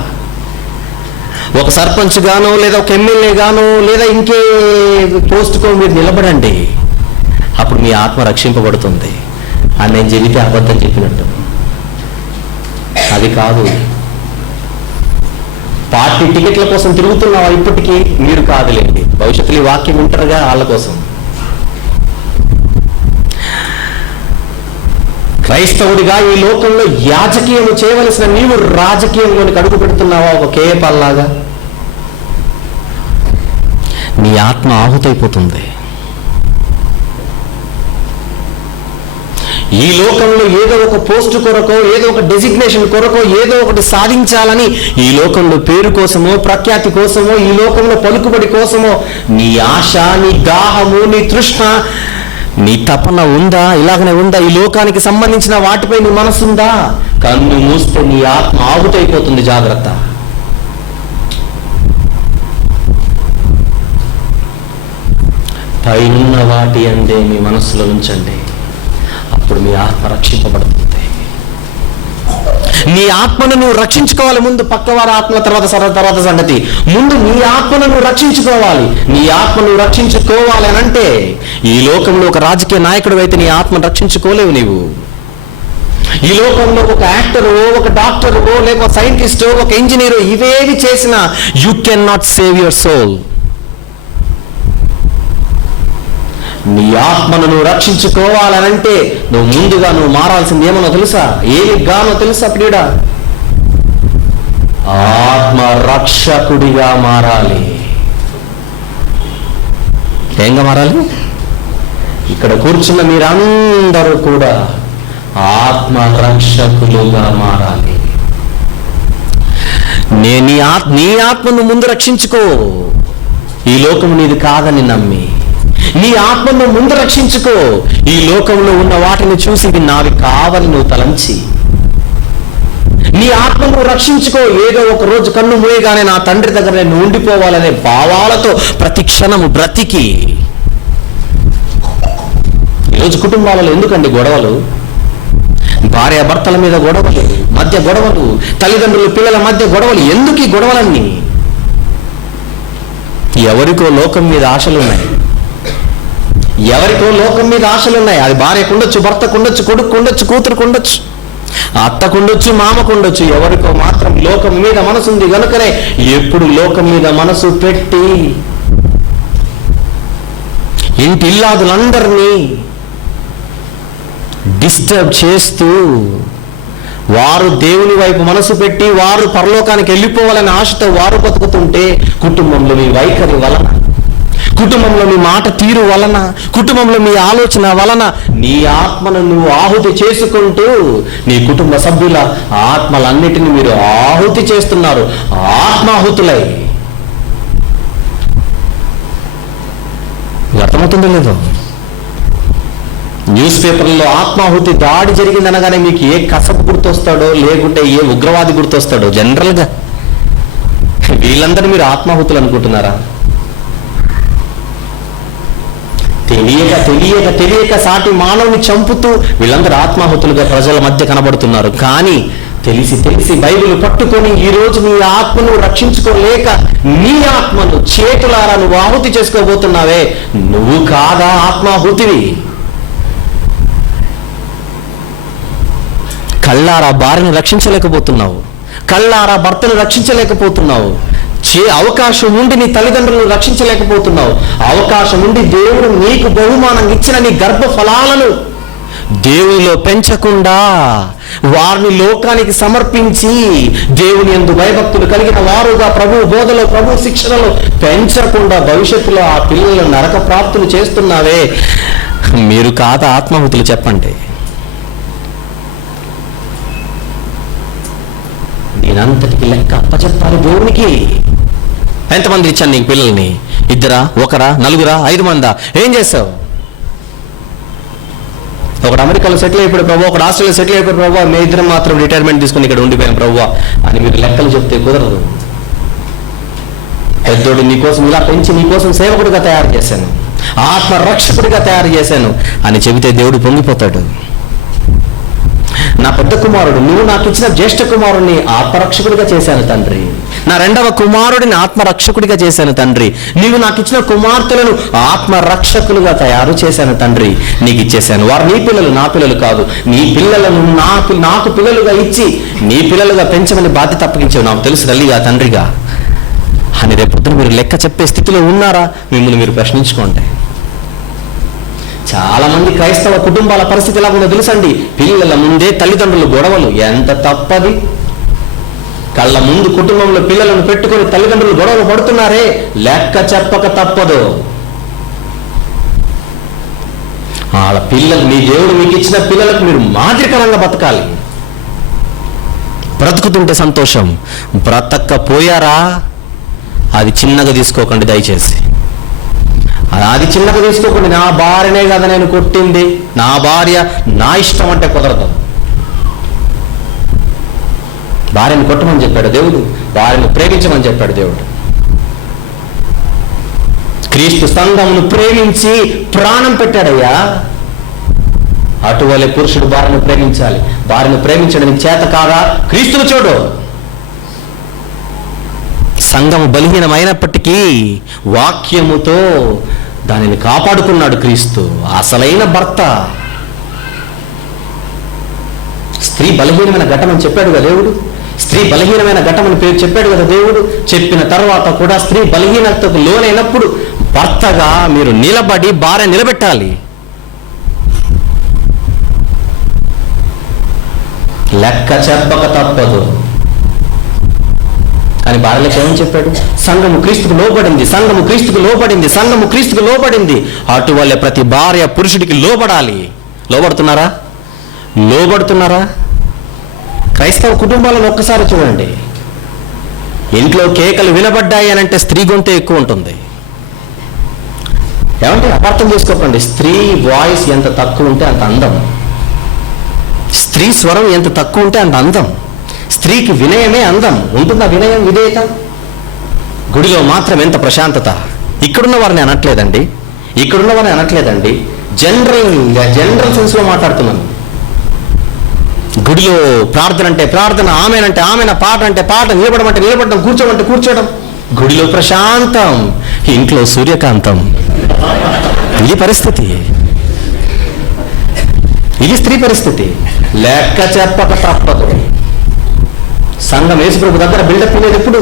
ఒక సర్పంచ్ గానో, లేదా ఒక ఎమ్మెల్యే గానో, లేదా ఇంకే పోస్టుకో మీరు నిలబడండి. అప్పుడు మీ ఆత్మ రక్షింపబడుతుంది. అని నేను చెబితే అబద్ధం చెప్పినట్టు. అది కాదు. పార్టీ టికెట్ల కోసం తిరుగుతున్నావా ఇప్పటికీ? మీరు కాదులేండి, భవిష్యత్తులో ఈ వాక్యం వింటారుగా వాళ్ళ కోసం. క్రైస్తవుడిగా ఈ లోకంలో యాజకీయము చేయవలసిన నీవు రాజకీయంలోనికి అడుగు పెడుతున్నావా ఒక కేయపాల్లాగా? నీ ఆత్మ ఆహుతైపోతుంది. ఈ లోకంలో ఏదో ఒక పోస్టు కొరకో, ఏదో ఒక డెసిగ్నేషన్ కొరకో, ఏదో ఒకటి సాధించాలని ఈ లోకంలో పేరు కోసమో, ప్రఖ్యాతి కోసమో, ఈ లోకంలో పలుకుబడి కోసమో నీ ఆశ, నీ దాహము, నీ తృష్ణ, నీ తపన ఉందా? ఇలాగనే ఉందా? ఈ లోకానికి సంబంధించిన వాటిపై నీ మనసుందా? కన్ను మూస్తే నీ ఆత్మ ఆహుతైపోతుంది. జాగ్రత్త. పైనున్న వాటి అందే మీ మనస్సులో ఉంచండి. అప్పుడు మీ ఆత్మ రక్షింపబడుతుంది. నీ ఆత్మను నువ్వు రక్షించుకోవాలి. ముందు పక్కవారి ఆత్మ తర్వాత సంగతి. ముందు నీ ఆత్మను నువ్వు రక్షించుకోవాలి. నీ ఆత్మను నువ్వు రక్షించుకోవాలి అని అంటే, ఈ లోకంలో ఒక రాజకీయ నాయకుడు అయితే నీ ఆత్మను రక్షించుకోలేవు. నీవు ఈ లోకంలో ఒక యాక్టరో, ఒక డాక్టరో, లేక సైంటిస్టో, ఒక ఇంజనీరో ఇవేవి చేసినా you can not save your soul. నీ ఆత్మను నువ్వు రక్షించుకోవాలనంటే నువ్వు ముందుగా నువ్వు మారాల్సింది ఏమన్నా తెలుసా? ఏమి గానో తెలుసా ప్రియుడా? ఆత్మ రక్షకుడిగా మారాలి. ఏంగా మారాలి? ఇక్కడ కూర్చున్న మీరందరూ కూడా ఆత్మ రక్షకులుగా మారాలి. నీ ఆత్మను ముందు రక్షించుకో. ఈ లోకం నీది కాదని నమ్మి నీ ఆత్మను ముందు రక్షించుకో. ఈ లోకంలో ఉన్న వాటిని చూసి ఇవి నావి కావని నువ్వు తలంచి నీ ఆత్మను రక్షించుకో. ఏదో ఒక రోజు కన్ను మూయగానే నా తండ్రి దగ్గర నేను ఉండిపోవాలనే భావాలతో ప్రతి క్షణము బ్రతికి, ఈరోజు కుటుంబాలలో ఎందుకండి గొడవలు? భార్యాభర్తల మీద గొడవలు, మధ్య గొడవలు, తల్లిదండ్రులు పిల్లల మధ్య గొడవలు. ఎందుకు ఈ గొడవలన్నీ? ఎవరికో లోకం మీద ఆశలున్నాయి. ఎవరికో లోకం మీద ఆశలున్నాయి. అది భార్యకుండొచ్చు, భర్తకుండొచ్చు, కొడుకుండొచ్చు, కూతురుకుండొచ్చు, అత్తకుండొచ్చు, మామకుండొచ్చు. ఎవరికో మాత్రం లోకం మీద మనసు ఉంది కనుకనే ఎప్పుడు లోకం మీద మనసు పెట్టి ఇంటి ఇల్లాదులందరినీ డిస్టర్బ్ చేస్తూ వారు దేవుని వైపు మనసు పెట్టి వారు పరలోకానికి వెళ్ళిపోవాలని ఆశతో వారు బతుకుతుంటే కుటుంబంలో మీ వైఖరి వలన, కుటుంబంలో మీ మాట తీరు వలన, కుటుంబంలో మీ ఆలోచన వలన నీ ఆత్మను నువ్వు ఆహుతి చేసుకుంటూ నీ కుటుంబ సభ్యుల ఆత్మలన్నిటిని మీరు ఆహుతి చేస్తున్నారు. ఆత్మాహుతులై. అర్థమవుతుందో లేదో? న్యూస్ పేపర్లో ఆత్మాహుతి దాడి జరిగిందనగానే మీకు ఏ కసపు గుర్తొస్తాడో, లేకుంటే ఏ ఉగ్రవాది గుర్తొస్తాడో? జనరల్గా వీళ్ళందరూ మీరు ఆత్మాహుతులు అనుకుంటున్నారా? తెలియక తెలియక తెలియక సాటి మానవుని చంపుతూ వీళ్ళందరూ ఆత్మాహుతులుగా ప్రజల మధ్య కనబడుతున్నారు. కానీ తెలిసి తెలిసి బైబిల్ పట్టుకొని ఈ రోజు నీ ఆత్మను రక్షించుకోలేక నీ ఆత్మను చేతులారా నువ్వు ఆహుతి చేసుకోబోతున్నావే, నువ్వు కాదా ఆత్మాహుతివి? కళ్ళారా భార్యను రక్షించలేకపోతున్నావు, కళ్ళారా భర్తను రక్షించలేకపోతున్నావు, అవకాశం ఉండి నీ తల్లిదండ్రులను రక్షించలేకపోతున్నావు, అవకాశం ఉండి దేవుడు నీకు బహుమానం ఇచ్చిన నీ గర్భ ఫలాలను దేవునిలో పెంచకుండా వారిని లోకానికి సమర్పించి దేవుని యందు భయభక్తులు కలిగిన వారుగా ప్రభు బోధలో, ప్రభు శిక్షణలో పెంచకుండా భవిష్యత్తులో ఆ పిల్లలను నరక ప్రాప్తులు చేస్తున్నావే, మీరు కాదా ఆత్మాహుతులు? చెప్పండి. నేనంతటికి లెక్క అప్పచెప్పాలి దేవునికి. ఎంతమంది ఇచ్చాను నీకు పిల్లల్ని? 2, 1, 4, 5 మందా? ఏం చేసావు? ఒకడు అమెరికాలో సెటిల్ అయిపోయాడు ప్రభు, ఒకడు ఆస్ట్రేలియా సెటిల్ అయిపోయాడు ప్రభు, మీ ఇద్దరం మాత్రం రిటైర్మెంట్ తీసుకుని ఇక్కడ ఉండిపోయాం ప్రభు అని మీరు లెక్కలు చెప్తే కుదరదు. పెద్దోడు నీకోసం ఇలా పెంచి నీకోసం సేవకుడిగా తయారు చేశాను, ఆత్మ రక్షకుడిగా తయారు చేశాను అని చెబితే దేవుడు పొంగిపోతాడు. నా పెద్ద కుమారుడు, నువ్వు నాకు ఇచ్చిన జ్యేష్ఠ కుమారుడిని ఆత్మరక్షకుడిగా చేశాను తండ్రి, నా 2వ కుమారుడిని ఆత్మరక్షకుడిగా చేశాను తండ్రి, నీవు నాకు ఇచ్చిన కుమార్తెలను ఆత్మరక్షకులుగా తయారు చేశాను తండ్రి, నీకు ఇచ్చేశాను. వారు నీ పిల్లలు, నా పిల్లలు కాదు. నీ పిల్లలను నాకు పిల్లలుగా ఇచ్చి నీ పిల్లలుగా పెంచమని బాధ్యత అప్పగించావు. నాకు తెలుసు తల్లిగా తండ్రిగా అని. రేపొద్దున మీరు లెక్క చెప్పే స్థితిలో ఉన్నారా? మిమ్మల్ని మీరు ప్రశ్నించుకోండి. చాలా మంది క్రైస్తవ కుటుంబాల పరిస్థితి ఎలా ఉందో తెలుసండి? పిల్లల ముందే తల్లిదండ్రులు గొడవలు. ఎంత తప్పది! కళ్ళ ముందు కుటుంబంలో పిల్లలను పెట్టుకొని తల్లిదండ్రులు గొడవలు పడుతున్నారే, లెక్క చెప్పక తప్పదు. వాళ్ళ పిల్లలు, మీ దేవుడు మీకు ఇచ్చిన పిల్లలకు మీరు మాదిరికరంగా బతకాలి. బ్రతుకుతుంటే సంతోషం, బ్రతక్కపోయారా అది చిన్నగా తీసుకోకండి దయచేసి. అది చిన్నగా తీసుకోకండి. నా భార్యనే కదా నేను కొట్టింది, నా భార్య నా ఇష్టం అంటే కుదరదు. భార్యను కొట్టమని చెప్పాడు దేవుడు, భార్యను ప్రేమించమని చెప్పాడు దేవుడు. క్రీస్తు సంఘమును ప్రేమించి ప్రాణం పెట్టాడయ్యా. అటువలే పురుషుడు భార్యను ప్రేమించాలి. భార్యను ప్రేమించడానికి చేత కాదా? క్రీస్తును చూడు. సంఘము బలహీనమైనప్పటికీ వాక్యముతో దానిని కాపాడుకున్నాడు క్రీస్తు, అసలైన భర్త. స్త్రీ బలహీనమైన ఘటం అని చెప్పాడు కదా దేవుడు. స్త్రీ బలహీనమైన ఘటం అని పేరు చెప్పాడు కదా దేవుడు. చెప్పిన తర్వాత కూడా స్త్రీ బలహీనతకు లోనైనప్పుడు భర్తగా మీరు నిలబడి భార్య నిలబెట్టాలి. లెక్క చెప్పక తప్పదు. కానీ భార్యలకు ఏమని చెప్పాడు? సంఘము క్రీస్తుకు లోబడింది, సంఘము క్రీస్తుకు లోబడింది, సంఘము క్రీస్తుకు లోబడింది. అటువల్లే ప్రతి భార్య పురుషుడికి లోబడాలి. లోబడుతున్నారా? లోబడుతున్నారా? క్రైస్తవ కుటుంబాలను ఒక్కసారి చూడండి. ఇంట్లో కేకలు వినబడ్డాయి అని అంటే స్త్రీ గొంతే ఎక్కువ ఉంటుంది. ఏమంటే అపార్థం చేసుకోకండి. స్త్రీ వాయిస్ ఎంత తక్కువ ఉంటే అంత అందం. స్త్రీ స్వరం ఎంత తక్కువ ఉంటే అంత అందం. స్త్రీకి వినయమే అందం. ఉంటుందా వినయం, విధేయత? గుడిలో మాత్రం ఎంత ప్రశాంతత. ఇక్కడున్న వారిని అనట్లేదండి, ఇక్కడున్న వారిని అనట్లేదండి. జనరల్ సెన్స్లో మాట్లాడుతున్నాను. గుడిలో ప్రార్థన అంటే ప్రార్థన, ఆమెనంటే ఆమెన, పాట అంటే పాట, నిలబడమంటే నిలబడడం, కూర్చోమంటే కూర్చోవడం. గుడిలో ప్రశాంతం, ఇంట్లో సూర్యకాంతం. ఇది పరిస్థితి, ఇది స్త్రీ పరిస్థితి. లెక్క చెప్పక తప్పదు. సంఘం యేసుప్రభు దగ్గర బిల్డప్ ఇనేది ఎప్పుడు?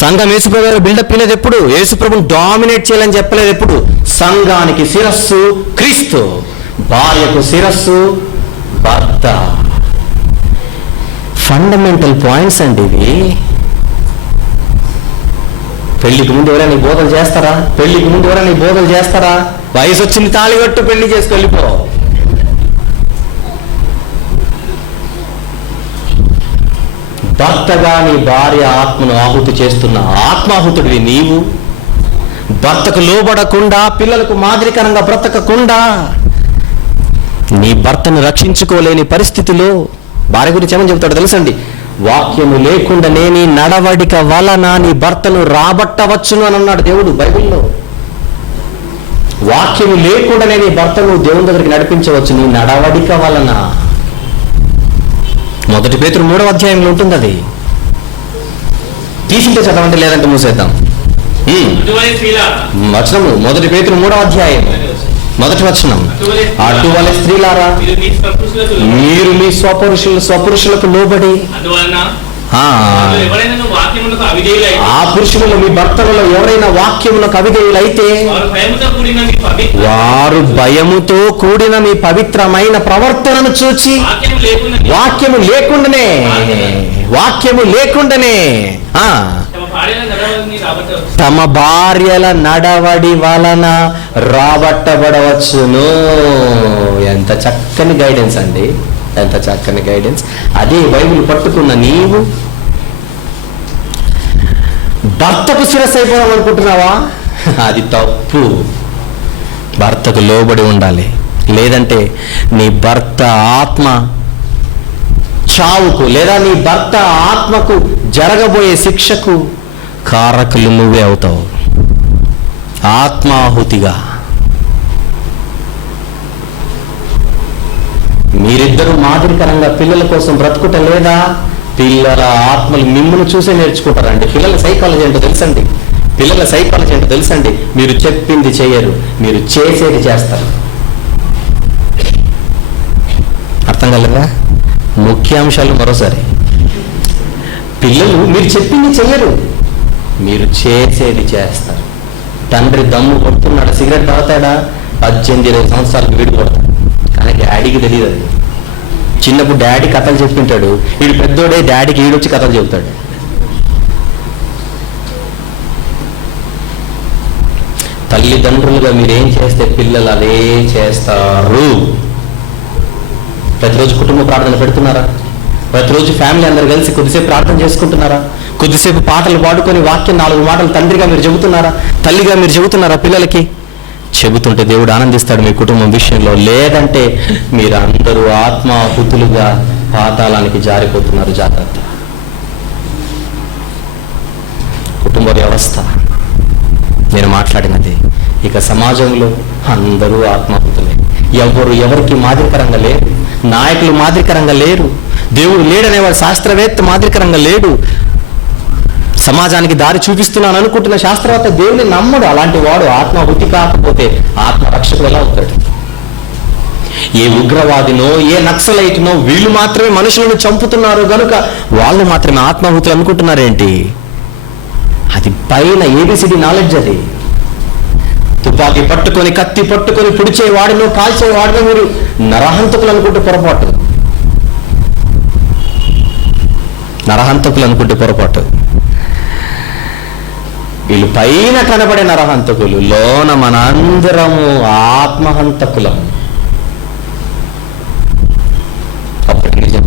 సంఘం యేసుప్రభు దగ్గర బిల్డప్ ఇనేది ఎప్పుడు? యేసుప్రభుని డామినేట్ చేయాలని చెప్పలేదు ఎప్పుడు. సంఘానికి శిరస్సు క్రీస్తు, భార్యకు శిరస్సు భర్త. ఫండమెంటల్ పాయింట్స్ అండి ఇవి. పెళ్లికి ముందు ఎవరైనా బోధలు చేస్తారా? పెళ్లికి ముందు ఎవరైనా బోధలు చేస్తారా? వయసు వచ్చింది, తాళిగట్టు, పెళ్లి చేసుకు వెళ్ళిపో. భర్తగా నీ భార్య ఆత్మను ఆహుతి చేస్తున్న ఆత్మాహుతుడివి నీవు. భర్తకు లోబడకుండా, పిల్లలకు మాదిరికరంగా బ్రతకకుండా, నీ భర్తను రక్షించుకోలేని పరిస్థితిలో భార్య గురించి ఏమని చెబుతాడు తెలుసండి? వాక్యము లేకుండానే నీ నడవడిక వలన నీ భర్తను రాబట్టవచ్చును అని అన్నాడు దేవుడు బైబిల్లో. వాక్యము లేకుండానే నీ భర్తను దేవుని దగ్గరికి నడిపించవచ్చు నీ నడవడిక వలన. 1 పేతురు 3వ అధ్యాయంలో ఉంటుంది అది. తీసుంటే చదవండి, లేదంటే మూసేద్దాం. వచనము 1 పేతురు 3వ అధ్యాయం 1వ వచనం. అటువలే స్త్రీలారా మీరు మీ స్వపురుషులకు లోబడి, ఆ పురుషులలో మీ భర్తలలో ఎవరైనా వాక్యములకు అవిధేయులైతే వారు భయముతో కూడిన మీ పవిత్రమైన ప్రవర్తనను చూచి, వాక్యము లేకుండానే తమ భార్యల నడవడి వలన రాబట్టబడవచ్చును. ఎంత చక్కని గైడెన్స్ అండి, ఎంత చక్కని గైడెన్స్. అదే బైబిల్ పట్టుకున్న నీవు భర్తకు శిరస్సు అయిపోదాం అనుకుంటున్నావా? అది తప్పు. భర్తకు లోబడి ఉండాలి. లేదంటే నీ భర్త ఆత్మ చావుకు, లేదా నీ భర్త ఆత్మకు జరగబోయే శిక్షకు కారకులు నువ్వే అవుతావు. ఆత్మాహుతిగా మీరిద్దరూ మాదిరికరంగా పిల్లల కోసం బ్రతుకుట లేదా? పిల్లల ఆత్మలు మిమ్మల్ని చూసే నేర్చుకుంటారండి. పిల్లల సైకాలజీ ఏంటో తెలుసండి, పిల్లల సైకాలజీ ఏంటో తెలుసండి. మీరు చెప్పింది చేయరు, మీరు చేసేది చేస్తారు. అర్థం కాలేదా? ముఖ్యాంశాలు మరోసారి. పిల్లలు మీరు చెప్పింది చెయ్యరు, మీరు చేసేది చేస్తారు. తండ్రి దమ్ము కొడుతున్నాడు, సిగరెట్ తాగుతాడా? 18-20 సంవత్సరాలకు వీడు కొడతాడు. కానీ డాడీకి తెలియదు అది. చిన్నప్పుడు డాడీ కథలు చెప్పింటాడు, వీడు పెద్దోడే డాడీకి ఈడొచ్చి కథలు చెబుతాడు. తల్లిదండ్రులుగా మీరేం చేస్తే పిల్లలు అదే చేస్తారు. ప్రతిరోజు కుటుంబ ప్రార్థన పెడుతున్నారా? ప్రతిరోజు ఫ్యామిలీ అందరు కలిసి కొద్దిసేపు ప్రార్థన చేసుకుంటున్నారా? కొద్దిసేపు పాటలు పాడుకొని వాక్యం 4 మాటలు తండ్రిగా మీరు చెబుతున్నారా? తల్లిగా మీరు చెబుతున్నారా పిల్లలకి? చెబుతుంటే దేవుడు ఆనందిస్తాడు మీ కుటుంబం విషయంలో. లేదంటే మీరు అందరూ ఆత్మాహుతులుగా పాతాళానికి జారిపోతున్నారు. జాగ్రత్త. కుటుంబ వ్యవస్థ నేను మాట్లాడినది. ఇక సమాజంలో అందరూ ఆత్మాహుతులే. ఎవరికి మాదిరికరంగా లేరు. నాయకులు మాదిరికరంగా లేరు. దేవుడు లేడనేవాడు శాస్త్రవేత్త మాదిరికరంగా లేడు. సమాజానికి దారి చూపిస్తున్నాను అనుకుంటున్న శాస్త్రవేత్త దేవుని నమ్మడు. అలాంటి వాడు ఆత్మాహుతి కాకపోతే ఆత్మరక్షకుడు ఎలా అవుతాడు? ఏ ఉగ్రవాదినో ఏ నక్సలైట్నో వీళ్ళు మాత్రమే మనుషులను చంపుతున్నారు కనుక వాళ్ళు మాత్రమే ఆత్మాహుతులు అనుకుంటున్నారేంటి? అది పైన ఏబిసిడి నాలెడ్జ్. అది తుపాకీ పట్టుకొని కత్తి పట్టుకొని పొడిచేవాడినో కాల్చేవాడినో మీరు నరహంతకులు అనుకుంటే పొరపాటు. నరహంతకులు అనుకుంటే పొరపాటు. వీళ్ళు పైన కనబడే నరహంతకులు, లోన మనందరము ఆత్మహంతకులం. అప్పటి నిజం.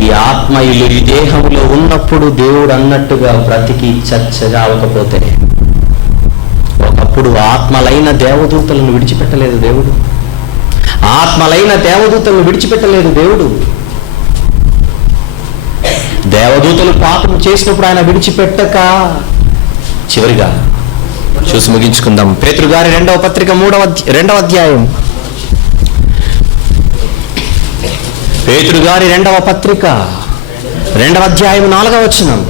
ఈ ఆత్మయులు ఈ దేహంలో ఉన్నప్పుడు దేవుడు అన్నట్టుగా బ్రతికి చచ్చగావకపోతే, ఒకప్పుడు ఆత్మలైన దేవదూతలను విడిచిపెట్టలేదు దేవుడు. ఆత్మలైన దేవదూతలను విడిచిపెట్టలేదు దేవుడు. దేవదూతలు పాపం చేసినప్పుడు ఆయన విడిచిపెట్టక, చివరిగా చూసి ముగించుకుందాం. పేతురు గారి 2వ పత్రిక 2వ అధ్యాయం. పేతురు గారి 2వ పత్రిక 2వ అధ్యాయం 4వ వచనం.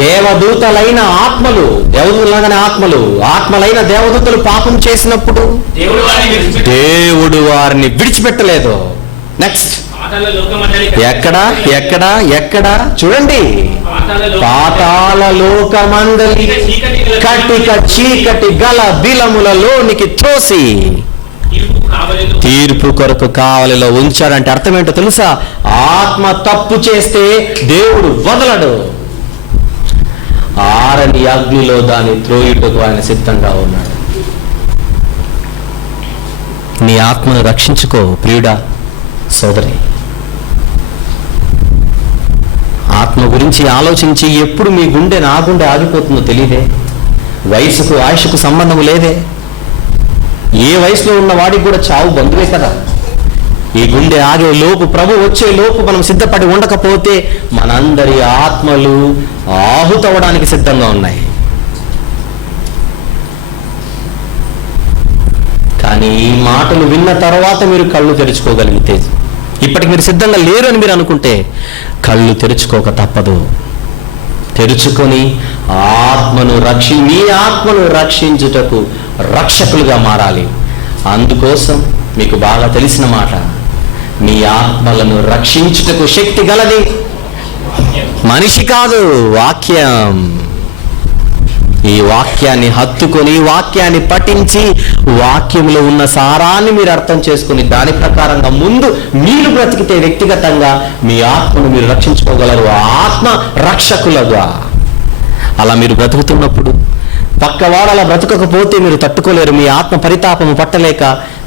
దేవదూతలైన ఆత్మలు, దేవదూతలైన ఆత్మలు, ఆత్మలైన దేవదూతలు పాపం చేసినప్పుడు దేవుడు వారిని విడిచిపెట్టలేదు. నెక్స్ట్, ఎక్కడ ఎక్కడ ఎక్కడ చూడండి, పాతాళ లోకమందలి కటిక చీకటి గల బిలములలోనికి త్రోసి తీర్పు కొరకు కావలిలో ఉంచాడంటే అర్థం ఏంటో తెలుసా? ఆత్మ తప్పు చేస్తే దేవుడు వదలడు. ఆరని అగ్నిలో దాన్ని త్రోయుటకు ఆయన సిద్ధంగా ఉన్నాడు. నీ ఆత్మను రక్షించుకో ప్రియుడా, సోదరి. ఆత్మ గురించి ఆలోచించి ఎప్పుడు మీ గుండె నా గుండె ఆగిపోతుందో తెలియదే. వయసుకు ఆయుషకు సంబంధం లేదే. ఏ వయసులో ఉన్న వాడికి కూడా చావు బంధువే కదా. ఈ గుండె ఆగే లోపు, ప్రభు వచ్చే లోపు మనం సిద్ధపడి ఉండకపోతే మనందరి ఆత్మలు ఆహుతవడానికి సిద్ధంగా ఉన్నాయి. కానీ ఈ మాటలు విన్న తర్వాత మీరు కళ్ళు తెరుచుకోగలిగితే, ఇప్పటికి మీరు సిద్ధంగా లేరు అని మీరు అనుకుంటే కళ్ళు తెరుచుకోక తప్పదు. తెరుచుకొని మీ ఆత్మను రక్షించుటకు రక్షకులుగా మారాలి. అందుకోసం మీకు బాగా తెలిసిన మాట, మీ ఆత్మలను రక్షించుటకు శక్తి గలది మనిషి కాదు, వాక్యం. ఈ వాక్యాన్ని హత్తుకొని, వాక్యాన్ని పఠించి, వాక్యంలో ఉన్న సారాన్ని మీరు అర్థం చేసుకుని దాని ప్రకారంగా ముందు మీరు బ్రతికితే వ్యక్తిగతంగా మీ ఆత్మను మీరు రక్షించుకోగలరు, ఆత్మ రక్షకులుగా. అలా మీరు బ్రతుకుతున్నప్పుడు పక్కవాడు అలా బ్రతకకపోతే మీరు తట్టుకోలేరు. మీ ఆత్మ పరితాపము పట్టలేక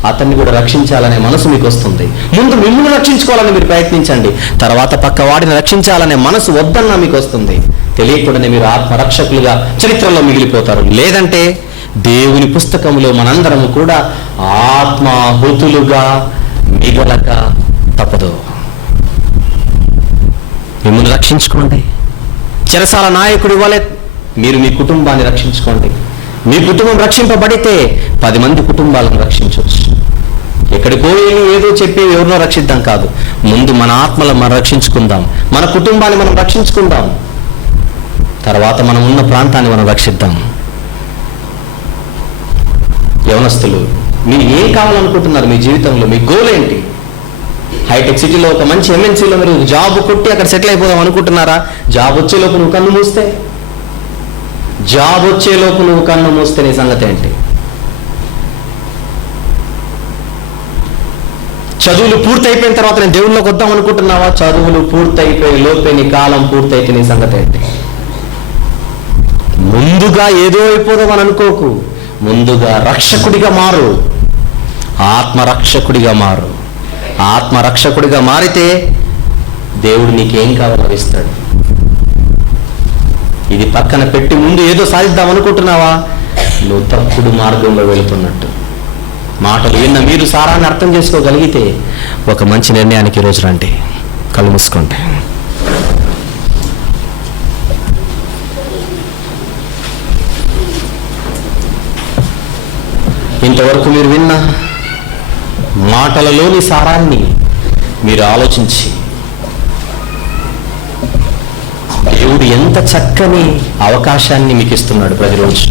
అతన్ని కూడా రక్షించాలనే మనసు మీకు వస్తుంది. ముందు మిమ్మల్ని రక్షించుకోవాలని మీరు ప్రయత్నించండి, తర్వాత పక్కవాడిని రక్షించాలనే మనసు వద్దన్నా మీకు వస్తుంది. తెలియకుండానే మీరు ఆత్మరక్షకులుగా చరిత్రలో మిగిలిపోతారు. లేదంటే దేవుని పుస్తకంలో మనందరము కూడా ఆత్మాహుతులుగా మిగలక తప్పదు. మిమ్మల్ని రక్షించుకోండి. చెరసాల నాయకుడి వలె మీరు మీ కుటుంబాన్ని రక్షించుకోండి. మీ కుటుంబం రక్షింపబడితే 10 మంది కుటుంబాలను రక్షించవచ్చు. ఎక్కడికో ఏదో చెప్పి ఎవరినో రక్షిద్దాం కాదు, ముందు మన ఆత్మలను మనం రక్షించుకుందాం, మన కుటుంబాన్ని మనం రక్షించుకుందాం, తర్వాత మనం ఉన్న ప్రాంతాన్ని మనం రక్షిద్దాం. యవనస్తులు, మీరు ఏం కావాలనుకుంటున్నారు మీ జీవితంలో? మీ గోల్ ఏంటి? హైటెక్ సిటీలో ఒక మంచి ఎంఎన్సీలో మీరు జాబ్ కొట్టి అక్కడ సెటిల్ అయిపోదాం అనుకుంటున్నారా? జాబ్ వచ్చేలోపు నువ్వు కన్ను మూస్తే నీ సంగతి ఏంటి? చదువులు పూర్తయిపోయిన తర్వాత నేను దేవుళ్ళలోకి వద్దాం అనుకుంటున్నావా? చదువులు పూర్తయిపోయి లోపే నీ కాలం పూర్తయితే నీ సంగతి ఏంటి? ముందుగా ఏదో అయిపోదాం అని అనుకోకు. ముందుగా రక్షకుడిగా మారు, ఆత్మరక్షకుడిగా మారు. ఆత్మరక్షకుడిగా మారితే దేవుడు నీకేం కావాలో ఇస్తాడు. ఇది పక్కన పెట్టి ముందు ఏదో సాధిద్దాం అనుకుంటున్నావా? నువ్వు తప్పుడు మార్గంలో వెళుతున్నట్టు. మాటలు విన్న మీరు సారాన్ని అర్థం చేసుకోగలిగితే ఒక మంచి నిర్ణయానికి ఈరోజు రండి. కళ్ళు మూసుకోండి. ఇంతవరకు మీరు విన్న మాటలలోని సారాన్ని మీరు ఆలోచించి, దేవుడు ఎంత చక్కని అవకాశాన్ని మీకు ఇస్తున్నాడు ప్రతిరోజు.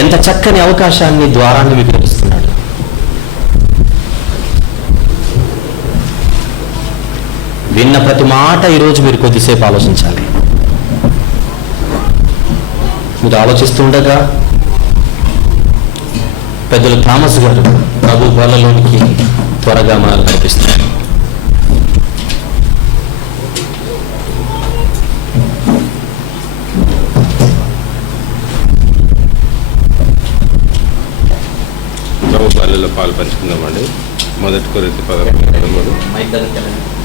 ఎంత చక్కని అవకాశాన్ని, ద్వారాన్ని మీకు తెలుస్తున్నాడు. విన్న ప్రతి మాట ఈరోజు మీరు కొద్దిసేపు ఆలోచించాలి. మీరు ఆలోచిస్తుండగా పెద్దలు థామస్ గారు ప్రభు బలలోనికి త్వరగా మనల్ని నడిపిస్తారు. ప్రభు బలలో పాలు పంచుకుందామండి. 1 కొరింథీ 11:13